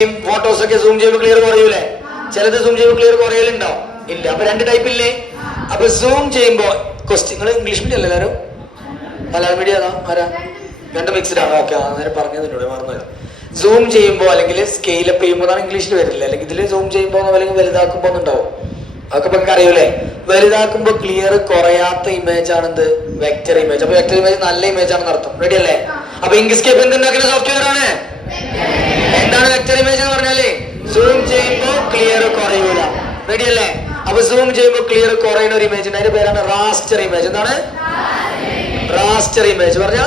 Photos ഒക്കെ zoom ചെയ്യുമ്പോൾ clear കുറയൂലേ? ചിലത് സൂം ചെയ്യുമ്പോൾ ക്ലിയർ കുറയലുണ്ടോ? ഇല്ല. അപ്പൊ രണ്ട് ടൈപ്പ് ഇല്ലേ? അപ്പൊ സൂം ചെയ്യുമ്പോ നിങ്ങൾ ഇംഗ്ലീഷ് മീഡിയം അല്ലേ എല്ലാവരും? മലയാളം മീഡിയം ആണോ? ആരാ? രണ്ട് മിക്സ്ഡ് ആണോ? ഓക്കെ, നേരെ പറഞ്ഞതിനോട് മറന്നല്ലോ. സൂം ചെയ്യുമ്പോൾ അല്ലെങ്കിൽ സ്കെയിലപ്പ് ചെയ്യുമ്പോൾ ഇംഗ്ലീഷിൽ വരില്ല, അല്ലെങ്കിൽ ഇതിൽ സൂം ചെയ്യുമ്പോൾ അല്ലെങ്കിൽ വലുതാക്കുമ്പോ ഒന്നുണ്ടാവും. അതൊക്കെ ഇപ്പൊ അറിയൂലേ? വലുതാക്കുമ്പോ ക്ലിയർ കുറയാത്ത ഇമേജ് ആണ് എന്ത്? Vector image. അപ്പൊ വെക്ടർ ഇമേജ് നല്ല ഇമേജ് ആണെന്ന് അർത്ഥം. റെഡി അല്ലേ? അപ്പൊ ഇങ്ക്സ്കേപ്പ് എന്തുണ്ടാക്കുന്ന സോഫ്റ്റ്വെയർ ആണ്? എന്താണ് വെക്ടർ ഇമേജ് എന്ന് പറഞ്ഞാല്? സൂം ചെയ്യുമ്പോ ക്ലിയർ കുറയൂല. റെഡി അല്ലേ? അപ്പൊ സൂം ചെയ്യുമ്പോ ക്ലിയർ കുറയുന്ന ഒരു ഇമേജ് ഉണ്ട്, അതിന്റെ പേരാണ് റാസ്റ്റർ ഇമേജ്. എന്താണ് റാസ്റ്റർ ഇമേജ് പറഞ്ഞ?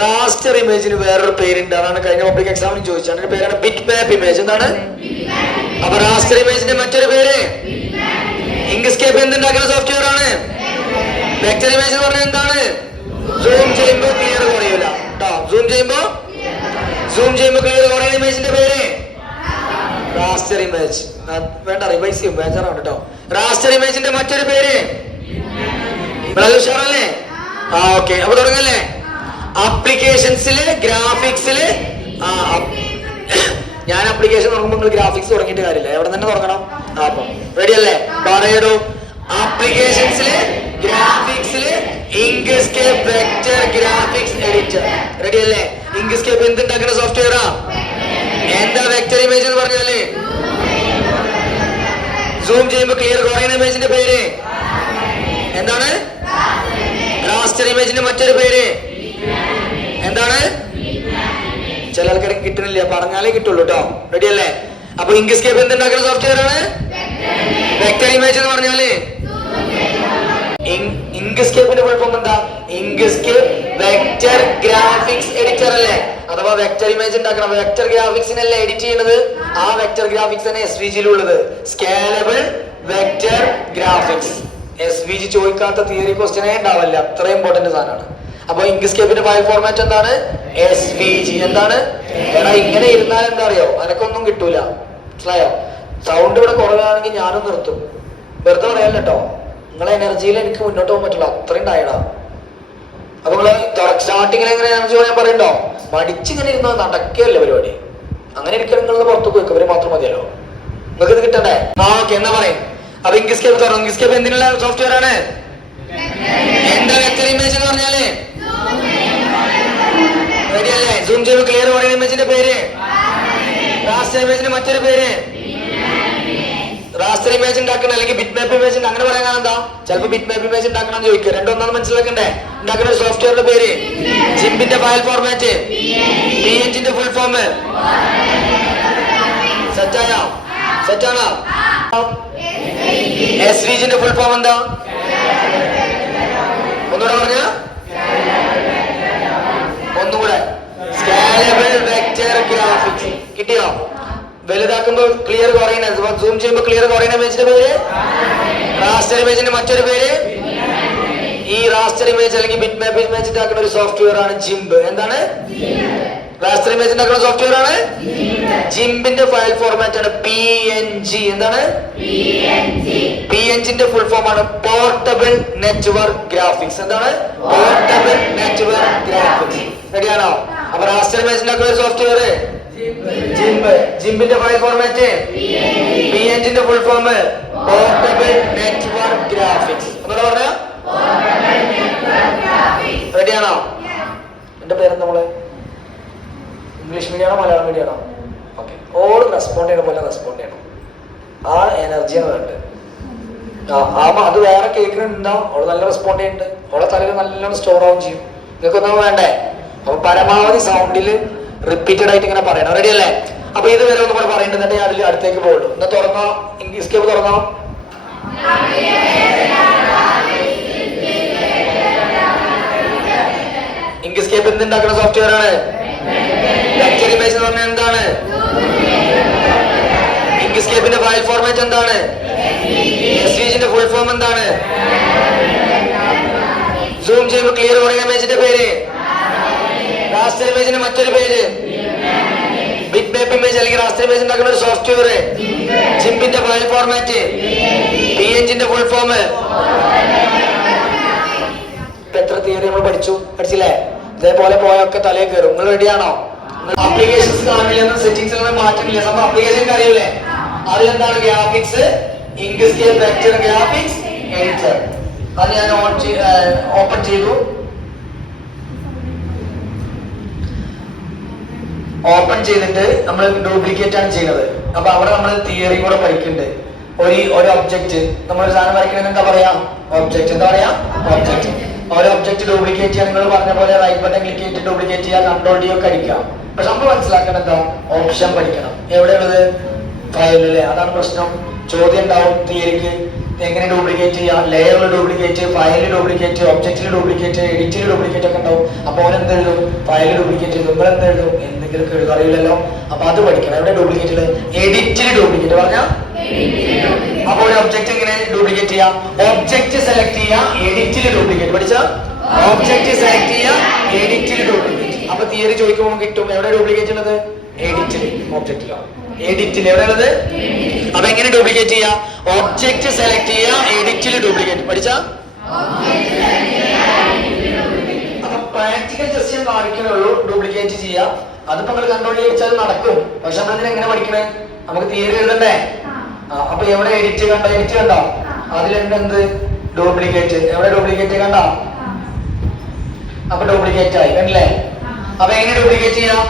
റാസ്റ്റർ ഇമേജിന് വേറൊരു പേരുണ്ട്, അതാണ് കഴിഞ്ഞ പബ്ലിക് എക്സാമിന് ചോദിച്ചത്. അതിന്റെ പേരാണ് ബിറ്റ് മാപ്പ് ഇമേജ്. എന്താണ്? അപ്പൊ റാസ്റ്റർ ഇമേജിന്റെ മറ്റൊരു പേര് ഇങ്ക്സ്കേപ്പ് എന്തുണ്ടാക്കുന്ന സോഫ്റ്റ്വെയർ ആണ്? വെക്ടർ ഇമേജ് എന്ന് പറഞ്ഞാൽ എന്താണ്? സൂം ചെയ്യുമ്പോ ക്ലിയർ കുറയൂല കേട്ടോ. സൂം ചെയ്യുമ്പോ ക്ലിയർ കുറയുന്ന ഇമേജിന്റെ പേര് റാസ്റ്റർ ഇമേജ്. വേണ്ട, റിവൈസ് ചെയ്യും, ബേജാറാണ് കേട്ടോ. റാസ്റ്റർ ഇമേജിന്റെ മറ്റൊരു പേര് ഉഷാറല്ലേ? ആ ഓക്കെ, അപ്പൊ തുടങ്ങല്ലേ? ആപ്ലിക്കേഷൻസില് ഗ്രാഫിക്സില് ഞാൻ ആപ്ലിക്കേഷൻ തുടങ്ങുമ്പോൾ നിങ്ങൾ ഗ്രാഫിക്സ് തുടങ്ങിയിട്ട് കാര്യമില്ല, എവിടെ തന്നെ തുടങ്ങണം. അപ്പൊ റെഡി അല്ലേ? പറയടൂ. ആപ്ലിക്കേഷൻസില് ഗ്രാഫിക്സില് Inkscape vector graphics editor. Ready അല്ലേ? ഇങ്ക്സ്കേപ്പ് എന്തുണ്ടാക്കുന്ന സോഫ്റ്റ്വെയറാ? എന്താ വെക്ടർ ഇമേജ് എന്ന് പറഞ്ഞാല്? സൂം ചെയ്യുമ്പോ ക്ലിയർ കുറയുന്ന ഇമേജിന്റെ പേര് എന്താണ്? റാസ്റ്റർ ഇമേജിന്റെ മറ്റൊരു പേര് എന്താണ്? ചില ആൾക്കാർക്ക് കിട്ടുന്നില്ല, പറഞ്ഞാലേ കിട്ടുള്ളൂ കേട്ടോ. റെഡി അല്ലേ? അപ്പൊ ഇങ്ക്സ്കേപ്പ് എന്തുണ്ടാക്കുന്ന സോഫ്റ്റ്വെയർ ആണ്? വെക്ടർ ഇമേജ് എന്ന് പറഞ്ഞാല് ഇങ്ക്സ്കേപ്പിന്റെ ഫുൾ ഫോം എന്താ? ഇങ്ക്സ്കേപ്പ് വെക്ടർ ഗ്രാഫിക്സ് എഡിറ്റർ അല്ലേ? അഥവാ വെക്ടർ ഇമേജ് ഉണ്ടാക്കണം, വെക്ടർ ഗ്രാഫിക്സിനല്ലേ എഡിറ്റ് ചെയ്യുന്നത്? ആ വെക്ടർ ഗ്രാഫിക്സ് തന്നെ SVG യിലുള്ളത്, സ്കേലബിൾ വെക്ടർ ഗ്രാഫിക്സ്. SVG ചോദിക്കാത്ത തിയറി ക്വസ്റ്റ്യനേ ഉണ്ടാവില്ല, അത്ര ഇമ്പോർട്ടന്റ് സാധനമാണ്. അപ്പൊ ഇങ്ക്സ്കേപ്പിന്റെ ഫയൽ ഫോർമാറ്റ് എന്താണ്? SVG. എന്താണ്? എടാ ഇങ്ങനെ ഇരുന്നാൽ എന്താ അറിയോ, അനക്കൊന്നും കിട്ടൂല, മനസ്സിലായോ? സൗണ്ട് ഇവിടെ കുറവാണെങ്കിൽ ഞാനും നിർത്തും, വെറുതെ പറയാല്ല കേട്ടോ. നിങ്ങളെ എനർജിയിൽ എനിക്ക് മുന്നോട്ട് പോകാൻ പറ്റില്ല, അത്രയും ടയർഡാ. അപ്പൊ നിങ്ങള് സ്റ്റാർട്ടിങ്ങിൽ എങ്ങനെ എനർജി ഞാൻ പറയണ്ടോ? മടിച്ചിങ്ങനെ ഇരുന്നാൽ നടക്കുകയല്ലേ പരിപാടി. അങ്ങനെ ഇരിക്കണം, നിങ്ങളത് പുറത്തേക്ക് വെക്കും, ഇവര് മാത്രം മതിയല്ലോ. നിങ്ങൾക്ക് ഇത് കിട്ടണ്ടേ? ആ ഓക്കെ, എന്നാ പറയും. അപ്പൊ ഇങ്ക്സ്കേപ്പ് തുറന്നു. ഇങ്ക്സ്കേപ്പ് എന്തിനുള്ള സോഫ്റ്റ്വെയർ ആണ്? എന്താ വെക്ടർ ഇമേജ് എന്ന് പറഞ്ഞാല്? റെഡി അല്ലേ? സൂം ചെയ്യുമ്പോൾ ക്ലിയർ പറയുന്ന ഇമേജിന്റെ പേര് റാസ്റ്റർ ഇമേജിന്റെ മറ്റൊരു പേര് റാസ്റ്റർ ഇമേജ് ഉണ്ടാക്കണം, അല്ലെങ്കിൽ ബിറ്റ് മാപ്പ് ഇമേജ് അങ്ങനെ പറയാൻ എന്താ? ചിലപ്പോൾ ബിറ്റ് മാപ്പ് ഇമേജ് ഉണ്ടാക്കണം എന്ന് ചോദിക്കുക. രണ്ടൊന്നാണ് മനസ്സിലാക്കണ്ടേ? ഉണ്ടാക്കുന്ന ഒരു സോഫ്റ്റ്വെയറിന്റെ പേര് ജിംബിന്റെ file format PNG full form സെറ്റാണോ? SVG ഫുൾ ഫോം എന്താ? ഒന്നുകൂടെ പറഞ്ഞ? ഒന്നുകൂടെ. Scalable vector graphics. കിട്ടിയോ? വലുതാക്കുമ്പോ ക്ലിയർ കുറയുന്ന, സൂം ചെയ്യുമ്പോ ക്ലിയർ കുറയുന്ന ഇമേജിന്റെ പേര് റാസ്റ്റർ ഇമേജിന്റെ മറ്റൊരു പേര്. ഈ റാസ്റ്റർ ഇമേജ് അല്ലെങ്കിൽ ബിറ്റ് മാപ്പ് ഇമേജ് ഉണ്ടാക്കുന്ന ഒരു സോഫ്റ്റ്വെയർ ആണ് ജിംബ്. എന്താണ്? റാസ്റ്റർ ഇമേജ് ഉണ്ടാക്കുന്ന സോഫ്റ്റ്വെയർ ആണ് ജിംബിന്റെ ഫയൽ ഫോർമാറ്റ് ആണ് PNG. എന്താണ്? PNG ഫുൾ ഫോം ആണ് പോർട്ടബിൾ നെറ്റ്വർക്ക് ഗ്രാഫിക്സ്. എന്താണ്? Portable network graphics. റെഡിയാണോ? അപ്പൊ റാസ്റ്റർ ഇമേജ് ഉണ്ടാക്കുന്ന ഒരു സോഫ്റ്റ്വെയർ ജിംബിന്റെ file format PNG full form portable network graphics. എന്താ പറഞ്ഞ? റെഡിയാണോ? എന്റെ പേരെന്താ? നമ്മള് ഇംഗ്ലീഷ് മീഡിയം ആണോ മലയാളം മീഡിയം ആണോ? ഓക്കെ, ഓള് റെസ്പോണ്ട് ചെയ്യണ പോലെ റെസ്പോണ്ട് ചെയ്യണം. ആ എനർജിയാണ് വേണ്ടത്. അത് വേറെ കേൾക്കുന്നുണ്ടാവും, അവള് നല്ല റെസ്പോണ്ട് ചെയ്യുന്നുണ്ട്, അവളെ തലയിൽ നല്ലോണം സ്റ്റോർ ആവും ചെയ്യും. നിങ്ങൾക്കൊന്നും വേണ്ടേ? അപ്പൊ പരമാവധി സൗണ്ടില് റിപ്പീറ്റഡ് ആയിട്ട് ഇങ്ങനെ പറയണം. റെഡി അല്ലേ? അപ്പൊ ഇത് വരെ ഒന്നും കൂടെ പറയുന്നുണ്ട്, അതിൽ അടുത്തേക്ക് പോകുള്ളൂ. എന്നാ തുറന്നോ, ഇങ്ക്സ്കേപ്പ് തുറന്നോ. ഇങ്ക്സ്കേപ്പ് എന്തുണ്ടാക്കുന്ന സോഫ്റ്റ്വെയർ ആണ്? വെക്ടർ ഇമേജ് എന്ന് പറഞ്ഞാൽ എന്താണ്? ഇങ്ക്സ്കേപ്പിന്റെ ഫയൽ ഫോർമാറ്റ് എന്താണ്? SVG ഫുൾ ഫോം എന്താണ്? സൂം ചെയ്യുമ്പോൾ ക്ലിയർ പറയുന്ന ഇമേജിന്റെ പേര് റാസ്റ്റർ ഇമേജിന്റെ മറ്റൊരു പേര് ബിറ്റ് മാപ്പ് ഇമേജ് അല്ലെങ്കിൽ റാസ്റ്റർ ഇമേജ് ഉണ്ടാക്കുന്ന ഒരു സോഫ്റ്റ്വെയർ ജിംബിന്റെ file format PNG full form. എത്ര തിയറി നമ്മൾ പഠിച്ചില്ലേ? ഇതേപോലെ പോയൊക്കെ തലയിൽ കയറും. നിങ്ങൾ റെഡിയാണോ? അപ്ലിക്കേഷൻസ് കാണില്ലെന്ന് സെറ്റിംഗ്സിലൊന്നും മാറ്റമില്ല. നമ്മൾ അപ്ലിക്കേഷൻ അറിയില്ലേ? അതിലെന്താണ് graphics, Inkscape vector graphics editor. അത് ഞാൻ ഓപ്പൺ ചെയ്തു. ഓപ്പൺ ചെയ്തിട്ട് നമ്മൾ ഡ്യൂപ്ലിക്കേറ്റ് ആണ് ചെയ്യുന്നത്. അപ്പൊ അവിടെ നമ്മൾ തിയറി കൂടെ പഠിക്കുന്നുണ്ട്. ഒരു ഒബ്ജക്റ്റ് നമ്മളൊരു സാധനം വരയ്ക്കണമെന്ന് എന്താ പറയാ? ഒബ്ജക്റ്റ്. എന്താ പറയാ? ഒബ്ജക്റ്റ്. ഒരു ഒബ്ജക്റ്റ് ഡ്യൂപ്ലിക്കേറ്റ് ചെയ്യാൻ നിങ്ങൾ പറഞ്ഞ പോലെ റൈറ്റ് ബട്ടൺ ക്ലിക്ക് ചെയ്തിട്ട് ഡ്യൂപ്ലിക്കേറ്റ് ചെയ്യാൻ കൺട്രോൾ ഡി ഒക്കെ അടിക്കാം. പക്ഷെ നമ്മൾ മനസ്സിലാക്കണം എന്താ? ഓപ്ഷൻ പഠിക്കണം. എവിടെയുള്ളത്? ഫയലില്. അതാണ് പ്രശ്നം. ചോദ്യം ഉണ്ടാവും തിയറിക്ക്. എങ്ങനെ ഡ്യൂപ്ലിക്കേറ്റ് ചെയ്യാം? ലെയറിൽ ഡ്യൂപ്ലിക്കേറ്റ്, ഫയലിൽ ഡ്യൂപ്ലിക്കേറ്റ്, ഒബ്ജക്റ്റിൽ ഡ്യൂപ്ലിക്കേറ്റ്, എഡിറ്റിൽ ഡ്യൂപ്ലിക്കേറ്റ് ഒക്കെ ഉണ്ടാവും. അപ്പൊ അവൻ എന്തെഴുതും? ഫയലിൽ ഡ്യൂപ്ലിക്കേറ്റ് ചെയ്തു. നിങ്ങൾ എന്തെഴുതും? എന്തെങ്കിലും എഴുതാൻ അറിയില്ലല്ലോ. അപ്പൊ അത് പഠിക്കണം. എവിടെ ഡ്യൂപ്ലിക്കേറ്റ്? എഡിറ്റിൽ ഡ്യൂപ്ലിക്കേറ്റ്. പറഞ്ഞ അപ്പൊ ഒരു ഒബ്ജക്റ്റ് എങ്ങനെ ഡ്യൂപ്ലിക്കേറ്റ് ചെയ്യാം? ഒബ്ജക്റ്റ് സെലക്ട് ചെയ്യാം, എഡിറ്റിൽ ഡ്യൂപ്ലിക്കേറ്റ്. പഠിച്ച ഒബ്ജക്റ്റ് സെലക്ട് ചെയ്യാം, എഡിറ്റിൽ ഡ്യൂപ്ലിക്കേറ്റ്. അപ്പൊ തിയറി ചോദിക്കുമ്പോൾ കിട്ടും. എവിടെ ഡ്യൂപ്ലിക്കേറ്റ് ഉള്ളത്? എഡിറ്റിൽ. ഒബ്ജക്റ്റിലാണ് എഡിറ്റിൽ. എവിടെ ഉള്ളത്? അപ്പൊ എങ്ങനെ ഡ്യൂപ്ലിക്കേറ്റ് ചെയ്യാം? ഒബ്ജക്റ്റ് സെലക്ട് ചെയ്യാം, എഡിറ്റിൽ ഡ്യൂപ്ലിക്കേറ്റ്. പഠിച്ച അപ്പൊ പ്രാക്ടിക്കൽ ജസ്റ്റ് ഞാൻ കാണിക്കണുള്ളൂ. ഡ്യൂപ്ലിക്കേറ്റ് ചെയ്യാം. അതിപ്പോ നിങ്ങൾ കൺട്രോൾ ചെയ്യിച്ചാൽ നടക്കും. പക്ഷെ നമ്മളിതിനെ എങ്ങനെ പഠിക്കണേ? നമുക്ക് തിയറി എഴുതണ്ടേ? അപ്പൊ എവിടെ എഡിറ്റ് കണ്ടോ? എഡിറ്റ് കണ്ടോ? അതിലെന്ത്? ഡ്യൂപ്ലിക്കേറ്റ്. എവിടെ ഡ്യൂപ്ലിക്കേറ്റ് കണ്ടോ? അപ്പൊ ഡ്യൂപ്ലിക്കേറ്റ് ആയി അല്ലേ? അപ്പൊ എങ്ങനെ ഡ്യൂപ്ലിക്കേറ്റ് ചെയ്യാം?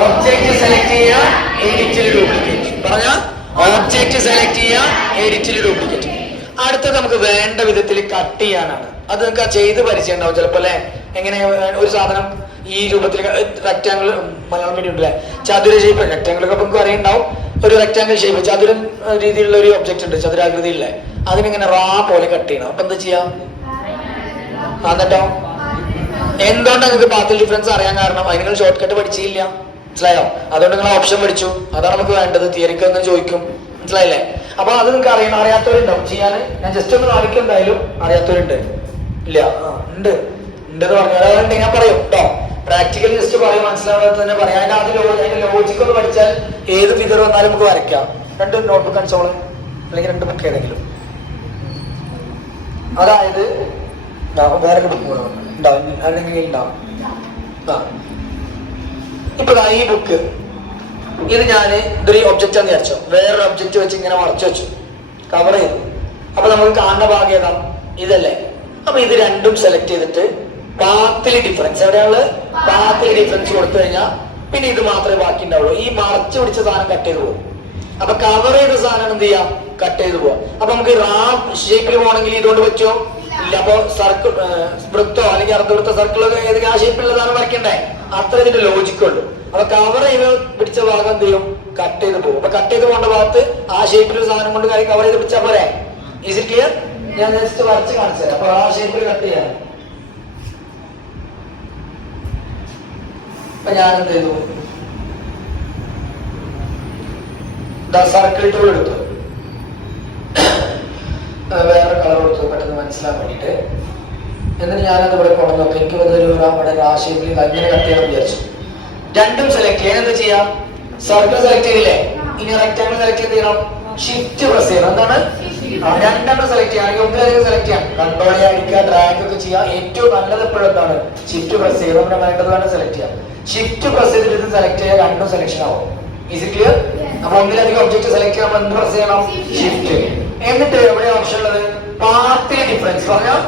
ഒബ്ജക്റ്റ് സെലക്ട് ചെയ്യാം, എഡിറ്റിൽ ഡ്യൂപ്ലിക്കേറ്റ്. പറഞ്ഞ ഒബ്ജക്റ്റ് സെലക്ട് ചെയ്യാം, എഡിറ്റിൽ ഡ്യൂപ്ലിക്കേറ്റ്. അടുത്തത് നമുക്ക് വേണ്ട വിധത്തിൽ കട്ട് ചെയ്യാനാണ്. അത് നിങ്ങൾക്ക് ചെയ്ത് പരിചയം ഉണ്ടാവും ചിലപ്പോ അല്ലെ? എങ്ങനെ ഒരു സാധനം ഈ രൂപത്തിൽ റെക്ടാംഗിൾ, മലയാളം മീഡിയം ഉണ്ടല്ലേ, ചതുര ഷേപ്പ്. റെക്ടാംഗിൾ ഒക്കെ നമുക്ക് അറിയുണ്ടാവും. ഒരു റെക്ടാംഗിൾ ഷേപ്പ്, ചതുരൻ രീതിയിലുള്ള ഒരു ഒബ്ജക്റ്റ് ഉണ്ട്, ചതുരാകൃതിയിലെ. അതിനിങ്ങനെ റാ പോലെ കട്ട് ചെയ്യണം. അപ്പൊ എന്താ ചെയ്യാം? എന്നിട്ടോ എന്തുകൊണ്ട് നിങ്ങൾക്ക് പാത്തിൽ ഡിഫറൻസ് അറിയാൻ കാരണം അതിന് നിങ്ങൾ ഷോർട്ട് കട്ട് പഠിച്ചില്ല. മനസ്സിലായോ? അതുകൊണ്ട് നിങ്ങൾ ഓപ്ഷൻ പഠിച്ചു. അതാണ് നമുക്ക് വേണ്ടത്. തിയറിക്ക് ഒന്ന് ചോദിക്കും. മനസ്സിലായില്ലേ? അപ്പൊ അത് നിങ്ങൾക്ക് അറിയാത്തവരുണ്ടാവും ചെയ്യാന്. ഞാൻ ജസ്റ്റ് ഒന്ന് കാണിക്കും. എന്തായാലും അറിയാത്തവരുണ്ട് ഇല്ല? ഉണ്ട് ഉണ്ടെന്ന് പറഞ്ഞാൽ അതുകൊണ്ട് ഞാൻ പറയും കേട്ടോ. പ്രാക്ടിക്കൽ ജസ്റ്റ് പറയും. മനസ്സിലാവാതെ തന്നെ പറയാം. അതിന്റെ ലോജിക്ക് ഒന്ന് പഠിച്ചാൽ ഏത് ഫിഗർ വന്നാലും നമുക്ക് വരയ്ക്കാം. രണ്ട് നോട്ട്ബുക്ക് അടിച്ചോള്, അല്ലെങ്കിൽ രണ്ട് ബുക്ക് ഏതെങ്കിലും. അതായത് വേറെ ബുക്ക് ഉണ്ടാവും, അല്ലെങ്കിൽ ഉണ്ടാവും. ഇപ്പൊ ഈ ബുക്ക് ഇത് ഞാൻ ഇതൊരു ഒബ്ജക്റ്റ് ആണെന്ന് വിചാരിച്ചോ. വേറൊരു ഒബ്ജക്റ്റ് വെച്ച് ഇങ്ങനെ മറച്ചു വെച്ചു, കവർ ചെയ്തു. അപ്പൊ നമുക്ക് കാണുന്ന ഭാഗം ഏതാ? ഇതല്ലേ? അപ്പൊ ഇത് രണ്ടും സെലക്ട് ചെയ്തിട്ട് പാത്തിൽ ഡിഫറൻസ്, എവിടെയാണ് പാത്തിൽ ഡിഫറൻസ് കൊടുത്തു കഴിഞ്ഞാൽ പിന്നെ ഇത് മാത്രമേ ബാക്കി ഉണ്ടാവുള്ളൂ. ഈ മറച്ചു പിടിച്ച സാധനം കട്ട് ചെയ്ത് പോകും. അപ്പൊ കവർ ചെയ്ത സാധനം എന്ത് ചെയ്യാം? കട്ട് ചെയ്ത് പോവാം. അപ്പൊ നമുക്ക് ഷേപ്പിൽ പോകണമെങ്കിൽ ഇതുകൊണ്ട് പറ്റുമോ? ഇല്ല. അപ്പൊ സർക്കിൾ, വൃത്തോ അല്ലെങ്കിൽ അർദ്ധവൃത്ത സർക്കിളോ ഏതെങ്കിലും ആ ഷേപ്പിലുള്ള സാധനം വരയ്ക്കണ്ടേ? അത്ര ഇതിന്റെ ലോജിക്കുള്ളൂ. അപ്പൊ കവർ ചെയ്ത് പിടിച്ച ഭാഗം എന്ത് ചെയ്യും? കട്ട് ചെയ്ത് പോകും. അപ്പൊ കട്ട് ചെയ്ത് പോകേണ്ട ഭാഗത്ത് ആ ഷേപ്പിൽ സാധനം കൊണ്ട് കവർ ചെയ്ത് പിടിച്ചാൽ പോരെ? Is it clear? ഞാൻ ജസ്റ്റ് വരച്ച് കാണിച്ചു തരാം. അപ്പൊ ആ ഷേപ്പിൽ കട്ട് ചെയ്യാം. അപ്പൊ ഞാൻ എന്ത് ചെയ്തു? സർക്കിൾ ടൂൾ എടുത്തു, വേറെ കളർ കൊടുത്തു പെട്ടെന്ന് മനസ്സിലാക്കാൻ വേണ്ടിട്ട്. എന്നിട്ട് ഞാനത് ഇവിടെ കൊണ്ടു നോക്കാം. എനിക്ക് ഇവിടെ ആ ഷേപ്പിൽ ഇങ്ങനെ കട്ട് ചെയ്യാൻ വിചാരിച്ചു. രണ്ടും സെലക്ട് ചെയ്യാൻ എന്താ ചെയ്യാം? സർക്കിൾ സെലക്ട് ചെയ്തില്ലേ? ഇനി റെക്ടാംഗിൾ സെലക്ട് ചെയ്യണം, ഷിഫ്റ്റ് പ്രസ് ചെയ്യണം. എന്താണ്? രണ്ടെണ്ണം സെലക്ട് ചെയ്യാം. ഒന്നിലധികം സെലക്ട് ചെയ്യാം. കൺട്രോൾ അടിക്കുക, ഡ്രാഗ് ഒക്കെ ചെയ്യാം. ഏറ്റവും നല്ലത് എപ്പോഴും എന്താണ്? ഷിഫ്റ്റ് പ്രസ് ചെയ്ത് നമ്മുടെ വേണ്ടത് വേണ്ട സെലക്ട് ചെയ്യാം. ഷിഫ്റ്റ് പ്രസ് ചെയ്തിട്ട് ഇത് സെലക്ട് ചെയ്യാൻ രണ്ടും സെലക്ഷൻ ആവും. Is it clear? നമ്മൾ ഒന്നിലധികം ഒബ്ജക്ട് സെലക്ട് ചെയ്യാൻ നമ്മൾ എന്ത് പ്രസ് ചെയ്യണം? ഷിഫ്റ്റ്. എന്നിട്ട് എവിടെ ഓപ്ഷൻ ഉള്ളത്? പാത്തിൽ ഡിഫറൻസ്. പറഞ്ഞാൽ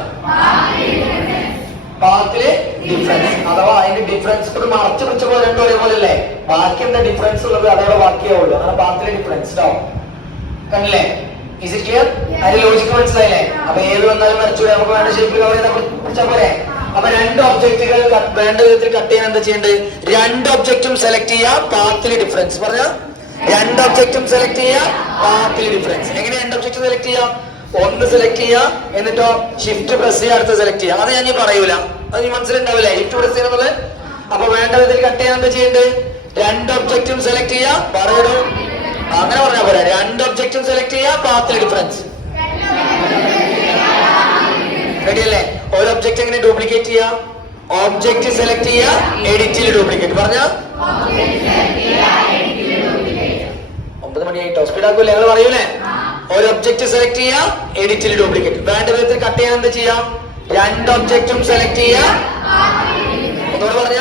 പാത്തില് ഡിഫറൻസ്, അഥവാ അതിന്റെ ഡിഫറൻസ് ഒരു മറച്ചു പിടിച്ച പോലെ രണ്ടും ഒരേപോലെ അല്ലേ? ബാക്കി എന്താ ഡിഫറൻസ് ഉള്ളത്? അതോടെ ബാക്കിയാവുള്ളൂ. അങ്ങനെ പാത്തില് ഡിഫറൻസ് ഉണ്ടാവും. കണ്ടില്ലേ? Is it clear? അതിന്റെ ലോജിക്ക് മനസ്സിലായില്ലേ? അപ്പൊ ഏത് വന്നാലും വരച്ചൂടെ? നമുക്ക് വേണ്ട ഷേപ്പിൽ കവർ ചെയ്താൽ പിടിച്ചാൽ പോരെ? അപ്പൊ രണ്ട് ഒബ്ജക്റ്റുകൾ വേണ്ട വിധത്തിൽ കട്ട് ചെയ്യാൻ എന്താ ചെയ്യേണ്ടത്? രണ്ട് ഒബ്ജക്റ്റും സെലക്ട് ചെയ്യാം, പാത്തിൽ ഡിഫറൻസ്. പറഞ്ഞ രണ്ട് ഒബ്ജക്റ്റും സെലക്ട് ചെയ്യാം, പാത്തിൽ ഡിഫറൻസ്. എങ്ങനെ രണ്ട് ഒബ്ജക്റ്റ് സെലക്ട് ചെയ്യാം? ഒന്ന് സെലക്ട് ചെയ്യാം, എന്നിട്ടോ ഷിഫ്റ്റ് പ്രസ് ചെയ്യാൻ അടുത്ത് സെലക്ട് ചെയ്യാം. അത് ഞാൻ പറയൂല, അത് മനസ്സിലുണ്ടാവില്ലേ? ഷിഫ്റ്റ് പ്രസ് ചെയ്യുന്നത്. അപ്പൊ വേണ്ട വിധത്തിൽ കട്ട് ചെയ്യാൻ എന്താ ചെയ്യേണ്ടത്? രണ്ട് ഒബ്ജക്റ്റും സെലക്ട് ചെയ്യാം. പറയൂ, അങ്ങനെ പറഞ്ഞാൽ പോരാ. രണ്ട് ഒബ്ജക്റ്റും സെലക്ട് ചെയ്യാം, പാത്തിൽ ഡിഫറൻസ്. റെഡി അല്ലേ? ഒരു ഒബ്ജക്റ്റ് എങ്ങനെ ഡ്യൂപ്ലിക്കേറ്റ് ചെയ്യാം? ഒബ്ജക്റ്റ് സെലക്ട് ചെയ്യാം, എഡിറ്റിൽ ഡ്യൂപ്ലിക്കേറ്റ്. പറഞ്ഞ 9 മണിയായിട്ടോ, സ്പീഡ് ആക്കൂല്ലേ? ഞങ്ങൾ പറയൂലേ? ഒരു ഒബ്ജക്റ്റ് സെലക്ട് ചെയ്യാം, എഡിറ്റിൽ ഡ്യൂപ്ലിക്കേറ്റ്. വേണ്ട വിധത്തിൽ കട്ട് ചെയ്യാൻ എന്താ ചെയ്യാം? രണ്ട് ഒബ്ജക്റ്റും സെലക്ട് ചെയ്യാം. ഒന്നുകൂടെ പറഞ്ഞ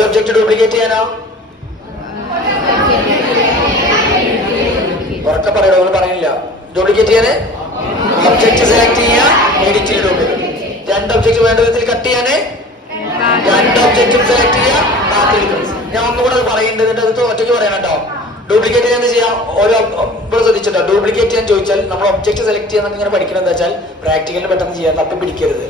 ഒരു ഒബ്ജക്റ്റ് ഡ്യൂപ്ലിക്കേറ്റ് ചെയ്യാനോ? ഉറക്കെ പറയണോ? പറയില്ല. ഡ്യൂപ്ലിക്കേറ്റ് ചെയ്യാന് ഒബ്ജക്റ്റ് സെലക്ട് ചെയ്യാ, എഡിറ്റിൽ ഡ്യൂപ്ലിക്കേറ്റ്. രണ്ട് ഒബ്ജക്റ്റ് വേണ്ട വിധത്തിൽ കട്ട് ചെയ്യാന് രണ്ട് ഒബ്ജക്റ്റും സെലക്ട് ചെയ്യാ, പാത്ത് ഡിഫറൻസ്. ഞാൻ ഒന്നുകൂടെ അത് പറയുന്നുണ്ട്, അത് ഒറ്റയ്ക്ക് പറയാൻ കേട്ടോ. ഡ്യൂപ്ലിക്കേറ്റ് ചെയ്യാൻ ചെയ്യാം. ഓരോ ഇവിടെ ശ്രദ്ധിച്ചിട്ടോ, ഡ്യൂപ്ലിക്കേറ്റ് ചെയ്യാൻ ചോദിച്ചാൽ നമ്മൾ ഒബ്ജക്റ്റ് സെലക്ട് ചെയ്യാൻ ഇങ്ങനെ പഠിക്കണം. എന്താ വെച്ചാൽ പ്രാക്ടിക്കലിന് പെട്ടെന്ന് ചെയ്യാൻ തപ്പി പിടിക്കരുത്,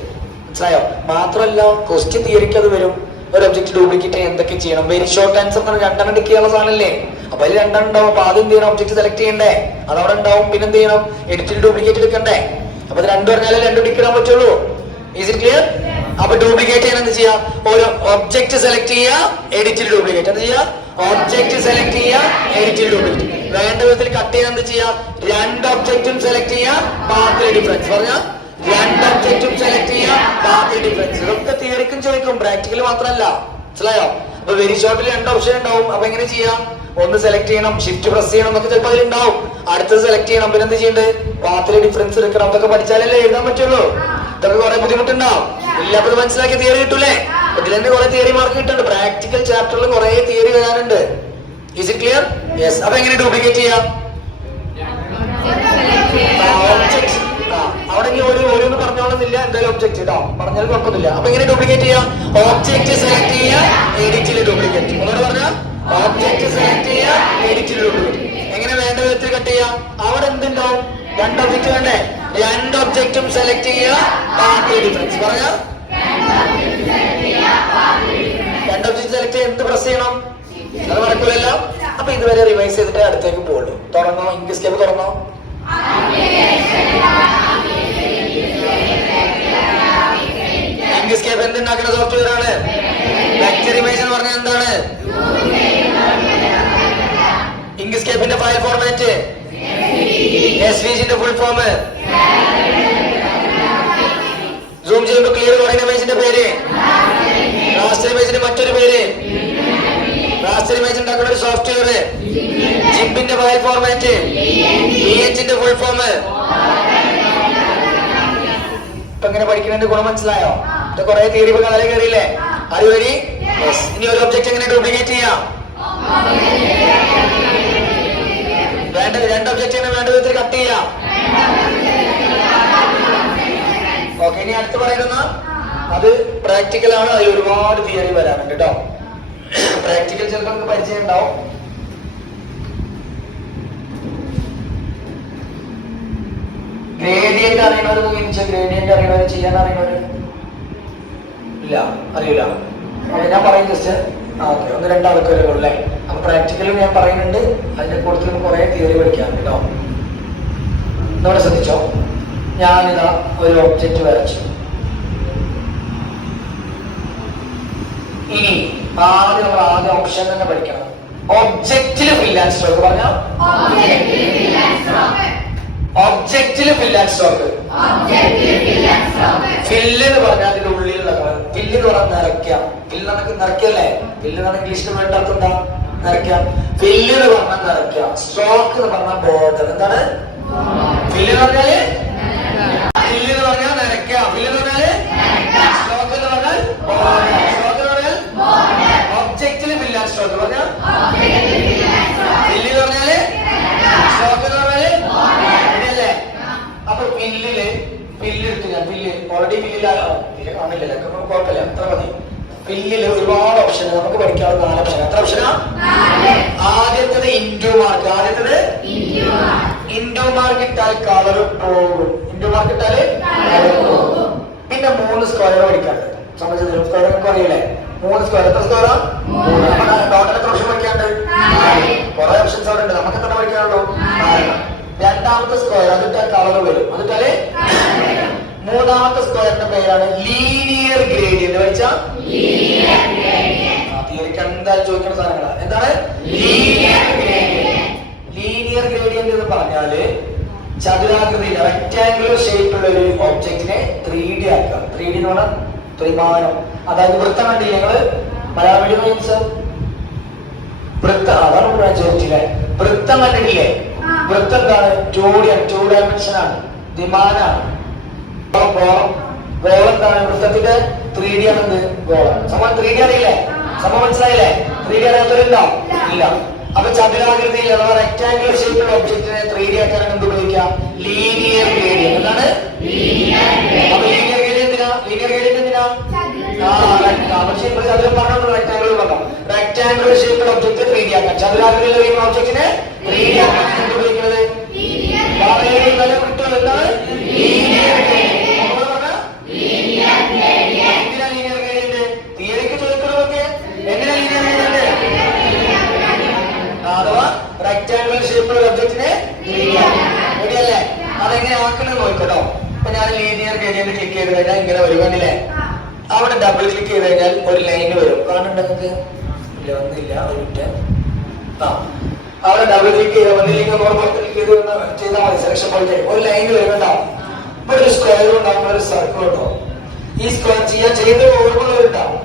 മനസ്സിലായോ? മാത്രമല്ല ക്വസ്റ്റ്യൻ തിയറിക്ക് അത് വരും. ഒരു ഒബ്ജക്റ്റ് ഡ്യൂപ്ലിക്കേറ്റ് ചെയ്യാൻ എന്തൊക്കെ ചെയ്യണം? വെരി ഷോർട്ട് ആൻസർ രണ്ടെണ്ണം ടിക്ക് ചെയ്യാനുള്ള സാധനമല്ലേ? അപ്പൊ അതിൽ രണ്ടെണ്ണം ഉണ്ടാവും. അപ്പൊ ആദ്യം എന്ത് ചെയ്യണം? ഒബ്ജക്റ്റ് സെലക്ട് ചെയ്യണ്ടേ, അതവിടെ ഉണ്ടാവും. പിന്നെ എന്ത് ചെയ്യണം? എഡിറ്റിൽ ഡ്യൂപ്ലിക്കേറ്റ് എടുക്കണ്ടേ. അപ്പൊ അത് രണ്ടു പറഞ്ഞാലേ രണ്ടു ടിക്ക് ഇടാൻ പറ്റുള്ളൂ. Is it clear? അപ്പൊ ഡ്യൂപ്ലിക്കേറ്റ് ചെയ്യാൻ എന്ത് ചെയ്യാം? ഒരു ഒബ്ജക്റ്റ് സെലക്ട് ചെയ്യുക, എഡിറ്റിൽ ഡ്യൂപ്ലിക്കേറ്റ്. എന്ത് ചെയ്യാ? ഒബ്ജക്റ്റ് സെലക്ട് ചെയ്യുക, എഡിറ്റിൽ ഡ്യൂപ്ലിക്കേറ്റ്. വേണ്ട വിധത്തിൽ കട്ട് ചെയ്യാൻ എന്ത് ചെയ്യാം? രണ്ട് ഒബ്ജക്റ്റും സെലക്ട് ചെയ്യുക, പാത്തിൽ ഡിഫറൻസ്. പറഞ്ഞ രണ്ട് ഒബ്ജക്റ്റും സെലക്ട് ചെയ്യുക, പാത്തിൽ ഡിഫറൻസ്. ഇതൊക്കെ തിയറിക്കും ചോദിക്കും, പ്രാക്ടിക്കൽ മാത്രമല്ല, മനസ്സിലായോ? അപ്പൊ വെരി ഷോർട്ടിൽ രണ്ട് ഓപ്ഷൻ ഉണ്ടാവും. അപ്പൊ എങ്ങനെ ചെയ്യാം? ഒന്ന് സെലക്ട് ചെയ്യണം, ഷിഫ്റ്റ് പ്രസ് ചെയ്യണം എന്നൊക്കെ ചിലപ്പോൾ അതിലുണ്ടാവും. അടുത്തത് സെലക്ട് ചെയ്യണം, പിന്നെ എന്ത് ചെയ്യേണ്ടത്? പാത്തിലെ ഡിഫറൻസ് എടുക്കണം. അതൊക്കെ പഠിച്ചാലല്ലേ എഴുതാൻ പറ്റുള്ളൂ. ഇതൊക്കെ കുറെ ബുദ്ധിമുട്ടുണ്ടാവും. ഇല്ലാത്തത് മനസ്സിലാക്കി തിയറി കിട്ടൂലേ? ഇതിൽ തന്നെ കുറെ തിയറി മാർക്ക് കിട്ടുന്നുണ്ട്. പ്രാക്ടിക്കൽ ചാപ്റ്ററിൽ കുറെ തിയറി വരാനുണ്ട്. Is it clear? യെസ്. അപ്പൊ എങ്ങനെ ഡ്യൂപ്ലിക്കേറ്റ് ചെയ്യാം? അവിടെ ഇനി ഓരോന്ന് പറഞ്ഞോളുന്നില്ല, എന്തായാലും ഒബ്ജക്റ്റ് ഇടാം, പറഞ്ഞാൽ കുഴപ്പമൊന്നുമില്ല. അപ്പൊ എങ്ങനെ ഡ്യൂപ്ലിക്കേറ്റ് ചെയ്യാം? ഒബ്ജക്റ്റ് സെലക്ട് ചെയ്യുക, എഡിറ്റിൽ ഡ്യൂപ്ലിക്കേറ്റ്. ഒന്നോട് പറഞ്ഞ ഒബ്ജക്റ്റ് സെലക്ട് ചെയ്യുക, എഡിറ്റിൽ ഡ്യൂപ്ലിക്കേറ്റ്. എങ്ങനെ വേണ്ട വിധത്തിൽ കട്ട് ചെയ്യാം? അവിടെ എന്തുണ്ടാവും? രണ്ട് ഒബ്ജക്റ്റ് വേണ്ടേ? രണ്ട് ഒബ്ജക്റ്റും സെലക്ട് ചെയ്യുക, പാത്ത് ഡിഫറൻസ്. പറഞ്ഞ രണ്ട് ഒബ്ജക്റ്റ് സെലക്ട് ചെയ്യാൻ എന്ത് പ്രസ് ചെയ്യണം? അത് മറക്കൂലല്ലോ. അപ്പൊ ഇതുവരെ റിവൈസ് ചെയ്തിട്ട് അടുത്തേക്ക് പോകുള്ളൂ. തുറന്നോ, ഇംഗ്ലീഷ് തുറന്നോ. ഇംഗ്ലീഷ് എന്തുണ്ടാക്കുന്ന സോഫ്റ്റ്വെയർ ആണ്? വെക്ടർ ഇമേജ് എന്ന് പറഞ്ഞാൽ എന്താണ്? ഇംഗ്ലീഷ് ഫയൽ ഫോർമാറ്റ് SVGന്റെ ഫുൾ ഫോം. സൂം ചെയ്യുമ്പോൾ ക്ലിയർ പറയുന്ന ഇമേജിന്റെ പേര്, റാസ്റ്റർ ഇമേജിന്റെ മറ്റൊരു പേര്. റാസ്റ്റർ ഇമേജ് ഉണ്ടാക്കുന്ന ഒരു സോഫ്റ്റ്വെയർ ജിംപിന്റെ ഫയൽ ഫോർമാറ്റ്, ന്റെ ഫുൾ ഫോം. ഇപ്പൊ ഇങ്ങനെ പഠിക്കുന്നതിന്റെ ഗുണം മനസ്സിലായോ? ഇത് കുറെ തിയറി ഇപ്പൊ കാലം കയറിയില്ലേ? അതുവഴി ഇനി ഒരു ഒബ്ജക്റ്റ് എങ്ങനെ ഡ്യൂപ്ലിക്കേറ്റ് ചെയ്യാം? വേണ്ട രണ്ട് ഒബ്ജക്റ്റ് വേണ്ട വിധത്തിൽ കട്ട് ചെയ്യാം. ഓക്കെ, ഇനി അടുത്ത് പറയുന്ന അത് പ്രാക്ടിക്കൽ ആണ്. അതിൽ ഒരുപാട് തിയറി വരാനുണ്ട് കേട്ടോ. പ്രാക്ടിക്കൽ ചിലപ്പോൾ നമുക്ക് പരിചയം ഉണ്ടാവും. ഗ്രേഡിയന്റ് അറിയണവർ മുഖിച്ച ഗ്രേഡിയന്റ് അറിയണവർ ചെയ്യാൻ അറിയണവര് ഇല്ല, അറിയില്ല. ഞാൻ പറയും ജസ്റ്റ് ഓക്കെ, ഒന്ന് രണ്ടാൾക്കാരേ ഉള്ളൂ അല്ലേ? അപ്പൊ പ്രാക്ടിക്കലും ഞാൻ പറയുന്നുണ്ട്, അതിന്റെ കൂടുതൽ കുറെ തിയറി പഠിക്കാറുണ്ട് കേട്ടോ. ഇവിടെ ശ്രദ്ധിച്ചോ, ഞാനിതാ ഒരു ഒബ്ജക്റ്റ് വരച്ചു. ഇനി ആദ്യം ഓപ്ഷൻ തന്നെ പഠിക്കണം. ഒബ്ജക്റ്റില് ഫിൽ ആൻഡ് സ്റ്റോക്ക്. പറഞ്ഞാൽ ഒബ്ജക്റ്റില് ഫിൽ ആൻഡ് സ്റ്റോക്ക്. ഫില്ല് എന്ന് പറഞ്ഞാൽ അതിന്റെ ഉള്ളിൽ ഫില്ല് എന്ന് പറഞ്ഞാൽ നിറയ്ക്കാം. ഫില്ല് നമുക്ക് നിറയ്ക്കല്ലേ? ഫില്ല് എന്ന് പറഞ്ഞാൽ ഇംഗ്ലീഷിൽ വേണ്ടാത്ത എന്താ? നിറയ്ക്കാം. ഫില്ല് എന്ന് പറഞ്ഞാൽ നിറയ്ക്കാം. സ്റ്റോക്ക് എന്ന് പറഞ്ഞാൽ ബോർഡർ. എന്താണ് ഫില്ല് എന്ന് പറഞ്ഞാല്? ഫില്ല് എന്ന് പറഞ്ഞാൽ നിറയ്ക്കാം. ഫില്ല് എന്ന് പറഞ്ഞാല് സ്റ്റോക്ക് എന്ന് പറഞ്ഞാൽ ബോർഡർ. സ്റ്റോക്ക് എന്ന് പറഞ്ഞാൽ ഒബ്ജക്റ്റില് ഫിൽ ആൻഡ് സ്റ്റോക്ക്. പറഞ്ഞാൽ ഫില്ല് എന്ന് പറഞ്ഞാല് സ്റ്റോക്ക് എന്ന് പറഞ്ഞാല് ഇതല്ലേ? അപ്പൊ ഫില്ല് എടുത്ത് ഞാൻ ഓൾറെഡി ഫില്ലിലാണോ? ഫില്ല് കാണില്ലല്ലോ, കുഴപ്പമില്ല, അത്ര മതി. ഫില്ലിൽ ഒരുപാട് ഓപ്ഷൻ നമുക്ക് പഠിക്കാവുന്ന 4 ഓപ്ഷൻ. എത്ര ഓപ്ഷനാ? ആദ്യത്തത് ഇൻഡു മാർക്ക്. ആദ്യത്തത് ഇൻഡു മാർക്ക് ഇട്ടാൽ കളർ പോകും. ഇൻഡു മാർക്ക് ഇട്ടാല് പിന്നെ 3 സ്ക്വയർ പഠിക്കാണ്ട്. സംബന്ധിച്ചില്ല, സ്ക്വയർ നമുക്ക് അറിയില്ലേ? 3 സ്ക്വയർ. എത്ര സ്ക്വയറാ? ടോട്ടൽ എത്ര ഓപ്ഷൻ പഠിക്കാണ്ട്? കുറെ ഓപ്ഷൻസ് അവിടെ ഉണ്ട്. നമുക്ക് എത്ര പഠിക്കാനുള്ളൂ? 4. രണ്ടാമത്തെ സ്ക്വയർ, അതിട്ടാൽ കളർ വരും. അതിട്ടാല് മൂന്നാമത്തെ സ്ക്വയറിന്റെ പേരാണ് ലീനിയർ ഗ്രേഡിയന്റ്. വെച്ചാൽ തിയറിക്ക് എന്തായാലും ചോദിക്കുന്ന സാധനങ്ങളാണ്. എന്താണ് ലീനിയർ ഗ്രേഡിയന്റ്? ലീനിയർ ഗ്രേഡിയന്റ് എന്ന് പറഞ്ഞാല് ചതുരാകൃതിയിൽ റെക്ടാംഗുലർ ഷേപ്പുള്ള ഒരു ഒബ്ജക്റ്റിനെ 3D ആക്കുക. 3D എന്ന് പറഞ്ഞാൽ ത്രിമാനം. അതായത് വൃത്തം കണ്ടില്ലേ നിങ്ങള്? മലയാളം മീഡിയം മീൻസ് വൃത്തം. അതാണ് ചോദിച്ചില്ലേ? വൃത്തം കണ്ടിട്ടില്ലേ? വൃത്തം എന്താണ്? 2 ഡയമെൻഷൻ ആണ്, ദ്വിമാനാണ്. ഗോളം എന്താണ്? വൃത്തത്തിന്റെ 3D ആണ്. എന്ത് ഗോളം? സമാനം 3D അറിയില്ലേ? സംഭവം മനസ്സിലായില്ലേ? 3D അറിയാത്തവരുണ്ടോ? ഇല്ല. അപ്പൊ ചതുരാകൃതിയിൽ അഥവാ റെക്ടാംഗുലർ ഷേപ്പിലുള്ള ഒബ്ജക്റ്റിനെ 3D ആക്കാൻ എന്ത് ഉപയോഗിക്കാം? Linear gradient. എന്താണ്? അപ്പൊ ലീനിയർ ഗ്രേഡിയന്റ് എന്തിനാ? ലീനിയർ ഗ്രേഡിയന്റ് എന്തിനാ? പക്ഷെ ഇപ്പൊ ചതുരം പറഞ്ഞു, റെക്ടാംഗുലർ പറഞ്ഞു. റെക്ടാംഗുലർ ഷേപ്പിലുള്ള ഒബ്ജക്റ്റ് 3D ആക്കാം. ചതുരാകൃതിയിലുള്ള ഒബ്ജക്റ്റിനെ 3D ആക്കാൻ എന്ത് ഉപയോഗിക്കുന്നത്? കിട്ടുമല്ലോ. എന്താണ്? Linear gradient. എന്തിനാ ലീനിയർ ഗ്രേഡിയന്റ്? തിയറിക്ക് ചോദിക്കുന്നതൊക്കെ എങ്ങനെയാ ലീനിയർ ഗ്രേഡിയന്റ്? അഥവാ റെക്ടാംഗുലർ ഷേപ്പിലുള്ള ഒബ്ജക്റ്റിനെ റെഡിയല്ലേ? അതെങ്ങനെ ആക്കണമെന്ന് നോക്കട്ടോ. അപ്പൊ ഞാൻ ലീനിയർ ഗ്രേഡിയന്റ് ക്ലിക്ക് ചെയ്ത് കഴിഞ്ഞാൽ ഇങ്ങനെ വരും. കണ്ടില്ലേ? അവിടെ ഡബിൾ ക്ലിക്ക് ചെയ്ത് കഴിഞ്ഞാൽ ഒരു ലൈൻ വരും. കാണുന്നുണ്ട് നിങ്ങൾക്ക്? ഇല്ല, ഒന്നില്ല. ഒരു മിനിറ്റ്. അവിടെ ഡബിൾ ക്ലിക്ക് ചെയ്ത് ഒന്നിലേക്ക് ക്ലിക്ക് ചെയ്ത് ചെയ്താൽ മതി. സെലക്ഷൻ പോയിട്ട് ഒരു ലൈൻ വരുന്നുണ്ടാവും. ഇവിടെ ഒരു സ്ക്വയർ ഉണ്ടാവും, ഒരു സർക്കിൾ ഉണ്ടാവും. ഈ സ്ക്വയർ ചെയ്ത് ഓർമ്മകളുണ്ടാവും.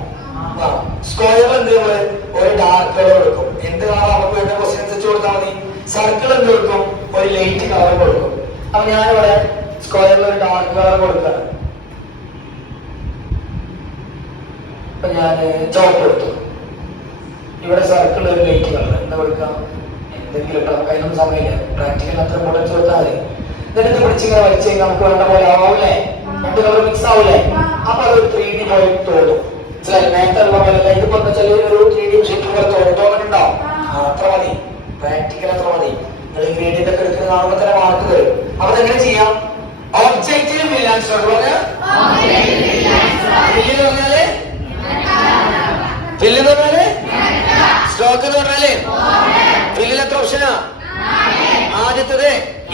സ്ക്വയർ എന്ത് നമ്മള് ഒരു ഡാർക്ക് കളർ കൊടുക്കും. എന്ത് കളർ നമുക്ക് വേണ്ട ക്വസ്റ്റ്യൻ അനുസരിച്ച് കൊടുത്താൽ മതി. സർക്കിൾ എന്ത് കൊടുക്കും? ഒരു ലൈറ്റ് കളർ കൊടുക്കും. അപ്പൊ ഞാനിവിടെ സ്ക്വയറിൽ ഒരു ഡാർക്ക് കളർ കൊടുക്കാണ്. അപ്പൊ ഞാൻ ചോപ്പ് കൊടുത്തു. ഇവിടെ സർക്കിൾ ഒരു ലൈറ്റ് കളർ എന്താ കൊടുക്കാം? എന്തെങ്കിലും നമുക്ക് അതിനൊന്നും സമയമില്ല. പ്രാക്ടിക്കൽ അത്ര ഇമ്പോർട്ടൻസ് കൊടുത്താൽ മതി. എന്നിട്ട് പിടിച്ചിങ്ങനെ വലിച്ചു കഴിഞ്ഞാൽ നമുക്ക് വേണ്ട പോലെ ആവൂലേ? രണ്ട് കളർ മിക്സ് ആവൂലേ? അപ്പൊ അതൊരു 3D പോലെ തോന്നും. നേരത്തെ ഇതിപ്പോ ഒരു 3D ഷീറ്റ് പോലെ തോന്നിട്ടുണ്ടാവും. അത്ര മതി. പ്രാക്ടിക്കൽ അത്ര മതി. നിങ്ങൾ ഗ്രേഡിയന്റ് ഒക്കെ എടുക്കുന്ന കാണുമ്പോൾ തന്നെ മാർക്ക് തരും. അപ്പൊ അതെങ്ങനെ ചെയ്യാം? ഒബ്ജക്റ്റിൽ ഫിൽ ആൻഡ് സ്ട്രോക്ക് പറഞ്ഞാല് ഫില്ല് എന്ന് പറഞ്ഞാല് സ്ട്രോക്ക് എന്ന് പറഞ്ഞാല് ഫില്ലിൽ എത്ര ഓപ്ഷനാ? ആദ്യത്തത്